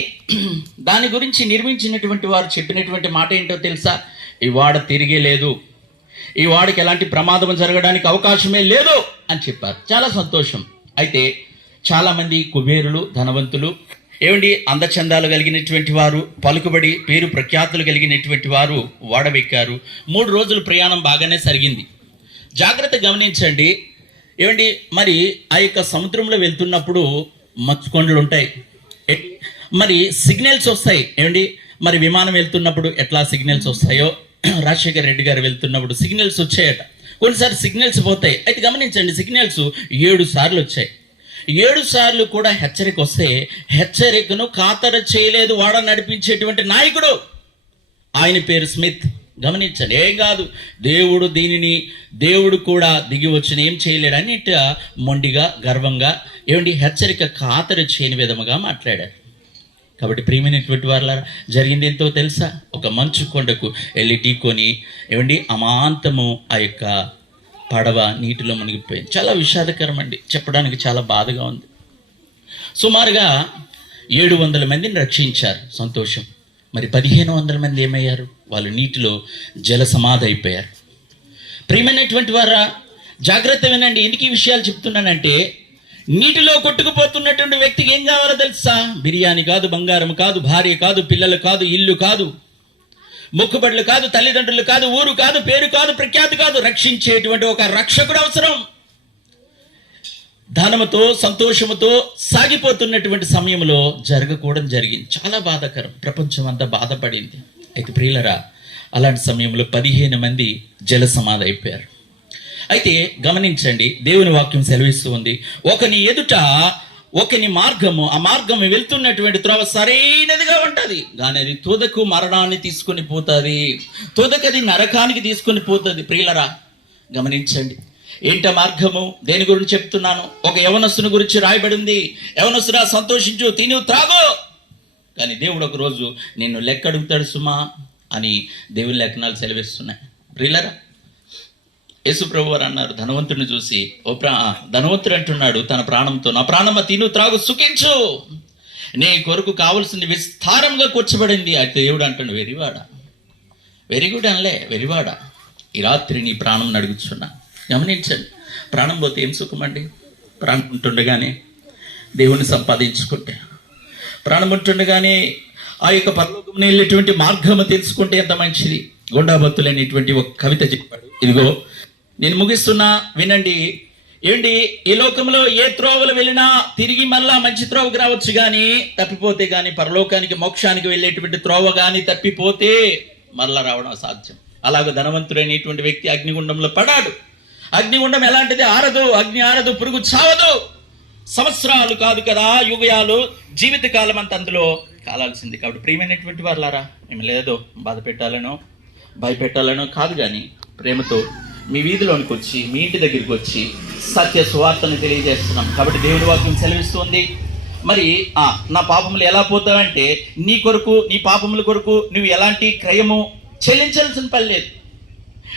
దాని గురించి నిర్మించినటువంటి వారు చెప్పినటువంటి మాట ఏంటో తెలుసా? ఈ ఓడ తిరిగే లేదు, ఈ ఓడకి ఎలాంటి ప్రమాదం జరగడానికి అవకాశమే లేదు అని చెప్పారు. చాలా సంతోషం. అయితే చాలామంది కుబేరులు, ధనవంతులు, ఏమండి అందచందాలు కలిగినటువంటి వారు, పలుకుబడి పేరు ప్రఖ్యాతులు కలిగినటువంటి వారు ఓడబెక్కారు. 3 రోజులు ప్రయాణం బాగానే జరిగింది. జాగ్రత్త గమనించండి. ఏమండి, మరి ఆ యొక్క సముద్రంలో వెళ్తున్నప్పుడు మచ్చుకొండలు ఉంటాయి, మరి సిగ్నల్స్ వస్తాయి. ఏమండి, మరి విమానం వెళ్తున్నప్పుడు ఎట్లా సిగ్నల్స్ వస్తాయో, రాజశేఖర్ రెడ్డి గారు వెళ్తున్నప్పుడు సిగ్నల్స్ వచ్చాయట. కొన్నిసార్లు సిగ్నల్స్ పోతాయి. అయితే గమనించండి, సిగ్నల్స్ 7 సార్లు వచ్చాయి. 7 సార్లు కూడా హెచ్చరిక వస్తే హెచ్చరికను ఖాతరు చేయలేదు వాడ నడిపించేటువంటి నాయకుడు. ఆయన పేరు స్మిత్. గమనించండి, ఏం కాదు, దేవుడు కూడా దిగి వచ్చిన ఏం చేయలేడు అన్నిట మొండిగా, గర్వంగా, ఏమండి హెచ్చరిక ఖాతరు చేయని విధముగా మాట్లాడారు. కాబట్టి ప్రియమైనటువంటి వాళ్ళ జరిగింది ఎంతో తెలుసా? ఒక మంచు కొండకు వెళ్ళి ఢీకొని, ఏమండి అమాంతము ఆ యొక్క పడవ నీటిలో మునిగిపోయింది. చాలా విషాదకరం అండి, చెప్పడానికి చాలా బాధగా ఉంది. సుమారుగా 700 మందిని రక్షించారు. సంతోషం. మరి 1500 మంది ఏమయ్యారు? వాళ్ళు నీటిలో జల సమాధి అయిపోయారు. ప్రియమైనటువంటి వారా, జాగ్రత్త వినండి. ఎందుకు ఈ విషయాలు చెప్తున్నానంటే, నీటిలో కొట్టుకుపోతున్నటువంటి వ్యక్తికి ఏం కావాలో తెలుసా? బిర్యానీ కాదు, బంగారం కాదు, భార్య కాదు, పిల్లలు కాదు, ఇల్లు కాదు, మొక్కుబడులు కాదు, తల్లిదండ్రులు కాదు, ఊరు కాదు, పేరు కాదు, ప్రఖ్యాతి కాదు. రక్షించేటువంటి ఒక రక్షకుడు అవసరం. ధనముతో, సంతోషముతో సాగిపోతున్నటువంటి సమయంలో జరగకూడదు జరిగింది. చాలా బాధాకరం. ప్రపంచం అంతా బాధపడింది. అయితే ప్రియులరా, అలాంటి సమయంలో 15 మంది జల సమాధి అయిపోయారు. అయితే గమనించండి, దేవుని వాక్యం సెలవిస్తూ ఉంది, ఒకని ఎదుట ఒకని మార్గము, ఆ మార్గము వెళ్తున్నటువంటి త్రోవ సరైనదిగా ఉంటుంది, కానీ అది తుదకు మరణాన్ని తీసుకొని పోతుంది, తుదకది నరకానికి తీసుకొని పోతుంది. ప్రియులరా గమనించండి, ఏంట మార్గము? దేని గురించి చెప్తున్నాను? ఒక యవనస్తుని గురించి రాయబడింది. యవనస్తుడా, సంతోషించు, తిను, త్రాగు. కానీ దేవుడు ఒక రోజు నిన్ను లెక్క అడుగుతాడు సుమా. అని దేవుని లేఖనాలు సెలవిస్తున్నాయి. ప్రియులరా, యేసు ప్రభు వారు అన్నారు ధనవంతుడిని చూసి, ధనవంతుడు అంటున్నాడు తన ప్రాణంతో, నా ప్రాణమ తిను త్రాగు సుఖించు, నీ కొరకు కావలసింది విస్తారంగా కూర్చబడింది. అయితే దేవుడు అంటాడు, వెరివాడా, వెరీ గుడ్ అనలే, వెరివాడా, ఈ రాత్రి నీ ప్రాణం అడుగుతున్నా. గమనించండి, ప్రాణం పోతే ఏం సుఖం అండి? ప్రాణం ఉంటుండగానే దేవుని సంపాదించుకుంటే, ప్రాణం ఉంటుండగానే ఆ యొక్క పరలోకమున వెళ్ళేటువంటి మార్గము తెలుసుకుంటే ఎంత మంచిది. గుండాబత్తులైనటువంటి ఒక కవిత చెప్పాడు. ఇదిగో నేను ముగిస్తున్నా, వినండి. ఏంటి, ఈ లోకంలో ఏ త్రోవలు వెళ్ళినా తిరిగి మళ్ళా మంచి త్రోవకు రావచ్చు, కానీ తప్పిపోతే కానీ పరలోకానికి మోక్షానికి వెళ్ళేటువంటి త్రోవ కానీ తప్పిపోతే మళ్ళా రావడం అసాధ్యం. అలాగే ధనవంతుడైనటువంటి వ్యక్తి అగ్నిగుండంలో పడాడు. అగ్నిగుండం ఎలాంటిది? ఆరదు, అగ్ని ఆరదు, పురుగు చావదు. సంవత్సరాలు కాదు కదా, యుగయాలు, జీవితకాలం అంత అందులో కాలాల్సింది. కాబట్టి ప్రియమైనటువంటి వారులారా, మేము లేదో బాధ పెట్టాలనో భయపెట్టాలనో కాదు, కానీ ప్రేమతో మీ వీధిలోనికి వచ్చి, మీ ఇంటి దగ్గరికి వచ్చి సత్య సువార్తను తెలియజేస్తున్నాం. కాబట్టి దేవుని వాక్యం సెలవిస్తుంది. మరి నా పాపములు ఎలా పోతావంటే, నీ కొరకు, నీ పాపముల కొరకు నువ్వు ఎలాంటి క్రయము చెల్లించాల్సిన పని లేదు,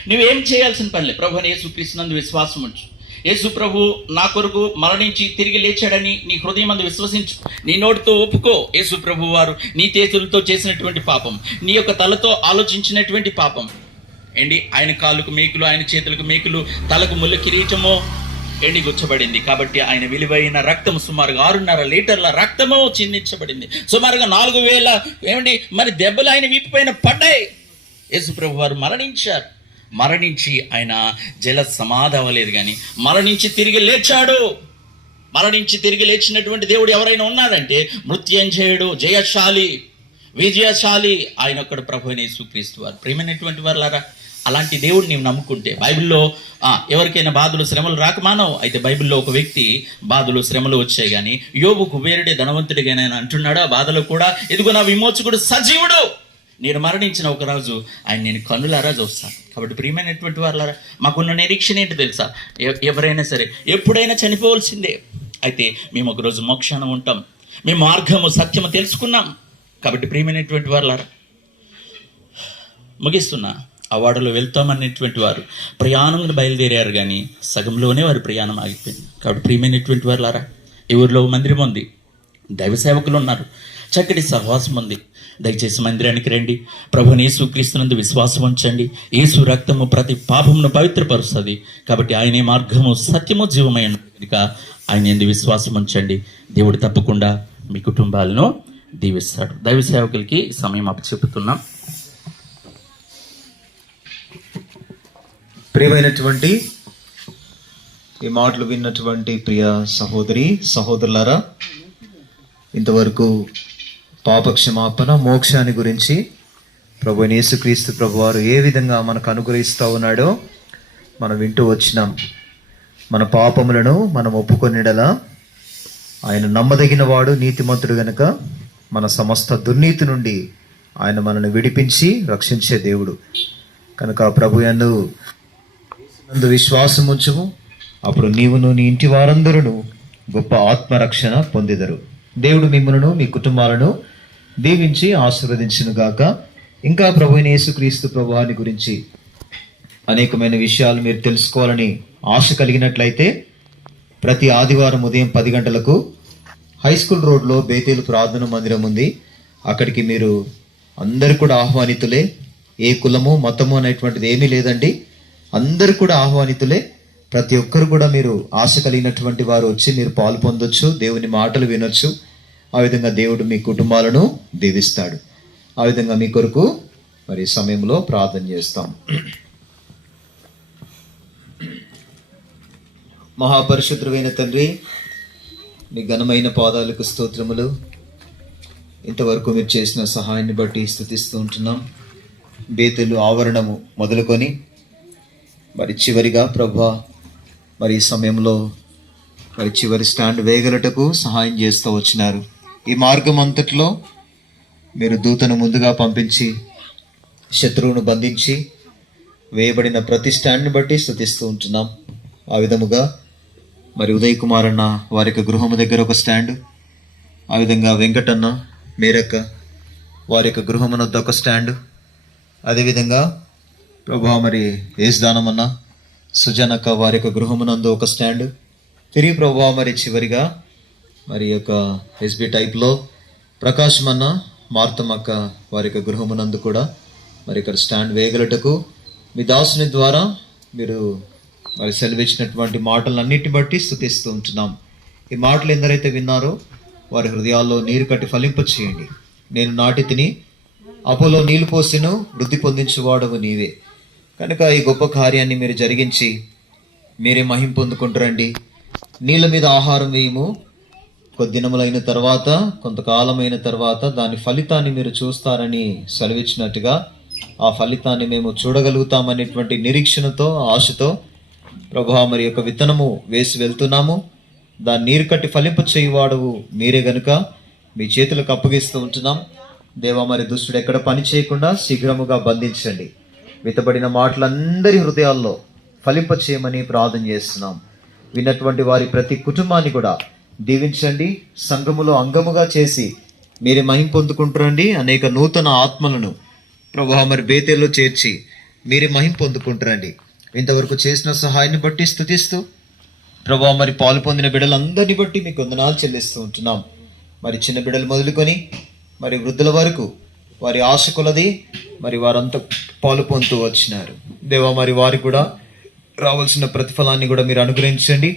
నువ్వేం చేయాల్సిన పని లేదు. ప్రభు యేసుక్రీస్తునందు విశ్వాసం ఉంచు. యేసు ప్రభు నా కొరకు మరణించి తిరిగి లేచాడని నీ హృదయం అందు విశ్వసించు, నీ నోటితో ఒప్పుకో. యేసు ప్రభు వారు నీ చేతులతో చేసినటువంటి పాపం, నీ యొక్క తలతో ఆలోచించినటువంటి పాపం ఏంటి, ఆయన కాళ్ళకు మేకులు, ఆయన చేతులకు మేకులు, తలకు ముళ్ళ కిరీటము గుచ్చబడింది. కాబట్టి ఆయన విలువైన రక్తము సుమారుగా 6.5 లీటర్ల రక్తము చిందించబడింది. సుమారుగా 4,000 మరి దెబ్బలు ఆయన వీపు పైన పడ్డాయి. యేసు ప్రభు వారు మరణించారు. మరణించి ఆయన జల సమాధి అవ్వలేదు, కానీ మరణించి తిరిగి లేచాడు. మరణించి తిరిగి లేచినటువంటి దేవుడు ఎవరైనా ఉన్నారంటే మృత్యుంజయుడు, జయశాలి, విజయశాలి ఆయన ఒక్కడు ప్రభువైన యేసుక్రీస్తు వారు. ప్రియమైనటువంటి వారులారా, అలాంటి దేవుడు నీవు నమ్ముకుంటే, బైబిల్లో ఎవరికైనా బాధలు శ్రమలు రాకమానవు. అయితే బైబిల్లో ఒక వ్యక్తి బాధలు శ్రమలు వచ్చాయి, కానీ యోబు కుబేరుడే ధనవంతుడిగా ఆయన అంటున్నాడు ఆ బాధలో కూడా, ఇదిగో నా విమోచకుడు సజీవుడు, నేను మరణించిన ఒక రోజు ఆయన నేను కన్నులారా చూస్తాను. కాబట్టి ప్రియమైనటువంటి వారులారా, మాకున్న నిరీక్షణ ఏంటి తెలుసా? ఎవరైనా సరే ఎప్పుడైనా చనిపోవలసిందే. అయితే మేము ఒకరోజు మోక్షాన ఉంటాం, మేము మార్గము సత్యము తెలుసుకున్నాం. కాబట్టి ప్రియమైనటువంటి వారులారా, ముగిస్తున్నా. ఆ వాడలో వెళ్తామనేటువంటి వారు ప్రయాణంగా బయలుదేరారు, కానీ సగంలోనే వారి ప్రయాణం ఆగిపోయింది. కాబట్టి ప్రియమైనటువంటి వారులారా, ఈ ఊరిలో మందిరం ఉంది, దైవ సేవకులు ఉన్నారు, చక్కటి సహవాసం ఉంది. దయచేసి మందిరానికి రండి. ప్రభుని యేసుక్రీస్తునందు విశ్వాసం ఉంచండి. యేసు రక్తము ప్రతి పాపమును పవిత్రపరుస్తుంది. కాబట్టి ఆయనే మార్గము సత్యము జీవమైన కనుక ఆయన ఎందు విశ్వాసం ఉంచండి. దేవుడు తప్పకుండా మీ కుటుంబాలను దీవిస్తాడు. దైవ సేవకులకి సమయం అప్పచెప్పుతున్నాం. ప్రియమైనటువంటి ఈ మాటలు విన్నటువంటి ప్రియ సహోదరి సహోదరులారా, ఇంతవరకు పాపక్షమాపణ, మోక్షాన్ని గురించి ప్రభు యేసుక్రీస్తు ప్రభు వారు ఏ విధంగా మనకు అనుగ్రహిస్తూ ఉన్నాడో మనం వింటూ వచ్చినాం. మన పాపములను మనం ఒప్పుకొనిడలా ఆయన నమ్మదగిన వాడు, నీతిమంతుడు గనుక మన సమస్త దుర్నీతి నుండి ఆయన మనల్ని విడిపించి రక్షించే దేవుడు కనుక ప్రభు యందు విశ్వాసం ఉంచుము. అప్పుడు నీవును నీ ఇంటి వారందరూ గొప్ప ఆత్మరక్షణ పొందెదరు. దేవుడు మిమ్మలను మీ కుటుంబాలను దీవించి ఆశీర్వదించును గాక. ఇంకా ప్రభువైన యేసుక్రీస్తు ప్రభువాని గురించి అనేకమైన విషయాలు మీరు తెలుసుకోవాలని ఆశ కలిగినట్లయితే ప్రతి ఆదివారం ఉదయం 10 గంటలకు హై స్కూల్ రోడ్లో బేతేలు ప్రార్థన మందిరం ఉంది. అక్కడికి మీరు అందరు కూడా ఆహ్వానితులే. ఏ కులము మతము అనేటువంటిది ఏమీ లేదండి, అందరు కూడా ఆహ్వానితులే. ప్రతి ఒక్కరు కూడా మీరు ఆశ కలిగినటువంటి వారు వచ్చి మీరు పాలు పొందొచ్చు, దేవుని మాటలు వినొచ్చు. ఆ విధంగా దేవుడు మీ కుటుంబాలను దీవిస్తాడు. ఆ విధంగా మీ కొరకు మరి సమయంలో ప్రార్థన చేస్తాం. మహాపరిశుద్ధుడైన తండ్రి, మీ ఘనమైన పాదాలకు స్తోత్రములు. ఇంతవరకు మీరు చేసిన సహాయాన్ని బట్టి స్తుతిస్తూ ఉంటున్నాం. బేతెలు ఆవరణము మొదలుకొని మరి చివరిగా ప్రభువా, మరి ఈ సమయంలో మరి చివరి స్టాండ్ వేగలటకు సహాయం చేస్తూ వచ్చినారు. ఈ మార్గం అంతట్లో మీరు దూతను ముందుగా పంపించి శత్రువును బంధించి వేయబడిన ప్రతి స్టాండ్ని బట్టి స్తుతిస్తూ ఉంటున్నాం. ఆ విధముగా మరి ఉదయ్ కుమార్ అన్న వారి యొక్క గృహము దగ్గర ఒక స్టాండ్, ఆ విధంగా వెంకటన్న, మేరక్క వారి యొక్క గృహమునొద్ద ఒక స్టాండ్, అదేవిధంగా ప్రభా మరి ఏసుదానమన్న సుజనక్క వారి యొక్క గృహమునందు ఒక స్టాండ్, తిరిగి ప్రభా మరి చివరిగా మరి యొక్క ఎస్బి టైప్లో ప్రకాశం అన్న మార్తమ్మక్క వారి యొక్క గృహమునందు కూడా మరి ఇక్కడ స్టాండ్ వేయగలటకు మీ దాసుని ద్వారా మీరు మరి సెలవిచ్చినటువంటి మాటలన్నిటిని బట్టి స్తుతిస్తూ ఉంటున్నాం. ఈ మాటలు ఎందరైతే విన్నారో వారి హృదయాల్లో నీరు కట్టి ఫలింప చేయండి. నేను నాటి తిని అపోలో నీళ్లు పోసిను, వృద్ధి పొందించేవాడవు నీవే కనుక ఈ గొప్ప కార్యాన్ని మీరు జరిగించి మీరే మహిం పొందుకుంటారండి. నీళ్ళ మీద ఆహారం వేయము, కొద్దినములైన తర్వాత కొంతకాలమైన తర్వాత దాని ఫలితాన్ని మీరు చూస్తారని సెలవిచ్చినట్టుగా ఆ ఫలితాన్ని మేము చూడగలుగుతామనేటువంటి నిరీక్షణతో, ఆశతో ప్రభా మరి యొక్క విత్తనము వేసి వెళ్తున్నాము. దాన్ని నీరు కట్టి ఫలింప చేయువాడవు మీరే గనుక మీ చేతులకు అప్పగిస్తూ ఉంటున్నాం. దేవా మరి దుష్టుడు ఎక్కడ పని చేయకుండా శీఘ్రముగా బంధించండి. విత్తబడిన మాటలందరి హృదయాల్లో ఫలింప చేయమని ప్రార్థన చేస్తున్నాం. విన్నటువంటి వారి ప్రతి కుటుంబాన్ని కూడా దీవించండి. సంఘములో అంగముగా చేసి మీరే మహిం పొందుకుంటారండి. అనేక నూతన ఆత్మలను ప్రభా మరి బేతేల్లో చేర్చి మీరే మహిం పొందుకుంటారండి. ఇంతవరకు చేసిన సహాయాన్ని బట్టి స్తుతిస్తూ ప్రభా మరి పాలు పొందిన బిడ్డలందరినీ బట్టి మీకు వందనాలు చెల్లిస్తూ ఉంటున్నాం. మరి చిన్న బిడ్డలు మొదలుకొని మరి వృద్ధుల వరకు వారి ఆశ కొలది మరి వారంతా పాలు పొందుతూ వచ్చినారు. దేవా మరి వారికి కూడా రావాల్సిన ప్రతిఫలాన్ని కూడా మీరు అనుగ్రహించండి.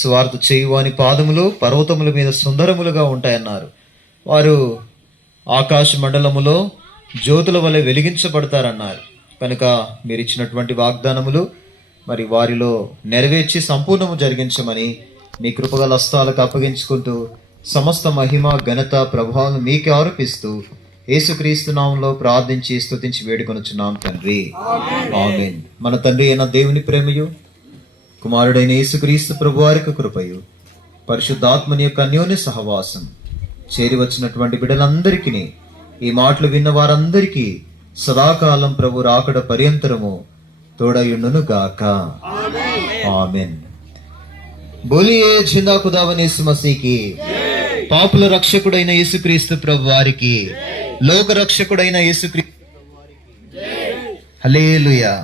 స్వార్థ చేయువాని పాదములు పర్వతముల మీద సుందరములుగా ఉంటాయన్నారు. వారు ఆకాశ మండలములో జ్యోతుల వలె వెలిగించబడతారన్నారు. కనుక మీరు ఇచ్చినటువంటి వాగ్దానములు మరి వారిలో నెరవేర్చి సంపూర్ణము జరిగించమని మీ కృపగల హస్తాలకు అప్పగించుకుంటూ సమస్త మహిమ ఘనత ప్రభావం మీకే ఆరోపిస్తూ యేసుక్రీస్తు నామములో ప్రార్థించి స్తుతించి వేడుకొనుచున్నాం తండ్రి, ఆమేన్. మన తండ్రి అయిన దేవుని ప్రేమయు కుమారుడైన యేసుక్రీస్తు ప్రభువారికి కృపయు పరిశుద్ధాత్మని యొక్క అన్యోన్య సహవాసం చేరి వచ్చినటువంటి బిడ్డలందరికీ ఈ మాటలు విన్న వారందరికీ సదాకాలం ప్రభు రాకడ పర్యంతరము తోడయుండును గాక, ఆమేన్. బోలియే జిందా ఖుదావన్ యేసు మసీకి, పాపుల రక్షకుడైన యేసుక్రీస్తు ప్రభు వారికి, లోక రక్షకుడైన యేసుక్రీస్తు హల్లెలూయా.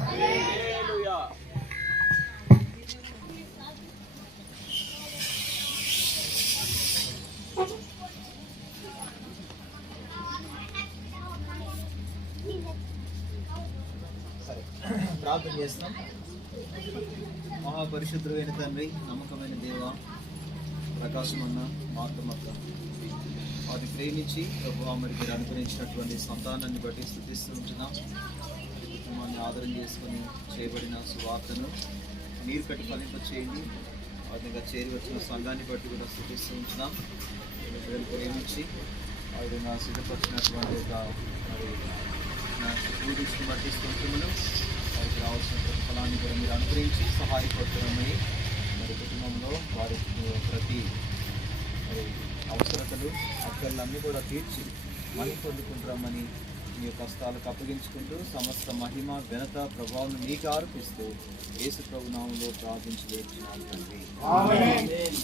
ప్రార్థన చేస్తాం. మహాపరిశుద్ధుడైన తండ్రి, నమ్మకమైన దేవ, ప్రకాశమన్న మార్తమక్క వారిని ప్రేమించి ప్రభు మరి మీరు అనుగ్రహించినటువంటి సంతానాన్ని బట్టి స్తుతిస్తూ ఉంటున్నాం. కుటుంబాన్ని ఆదరణ చేసుకుని చేయబడిన సువార్తను నీరు కట్టి ఫలింప చేయండి. వారిగా చేరి వచ్చిన సంఘాన్ని బట్టి కూడా స్తుతిస్తూ ఉంటున్నాం. వీళ్ళు ప్రేమించి ఆ విధంగా సిద్ధపరిచినటువంటి ఒక మరి దృష్టిని బట్టి స్తుతులను వారికి రావాల్సిన ప్రతిఫలాన్ని కూడా మీరు అనుగ్రహించి సహాయపడుతున్నామని మరి కుటుంబంలో వారి ప్రతి మరి అవసరతలు అక్కర్లన్నీ కూడా తీర్చి మహిమ పొందుకుంటామని మీ యొక్క హస్తాలకు అప్పగించుకుంటూ సమస్త మహిమ ఘనత ప్రభావం మీకు ఆరోపిస్తూ యేసు ప్రభు నామములో ప్రార్థించి వేడుచున్నాను తండ్రి, ఆమేన్.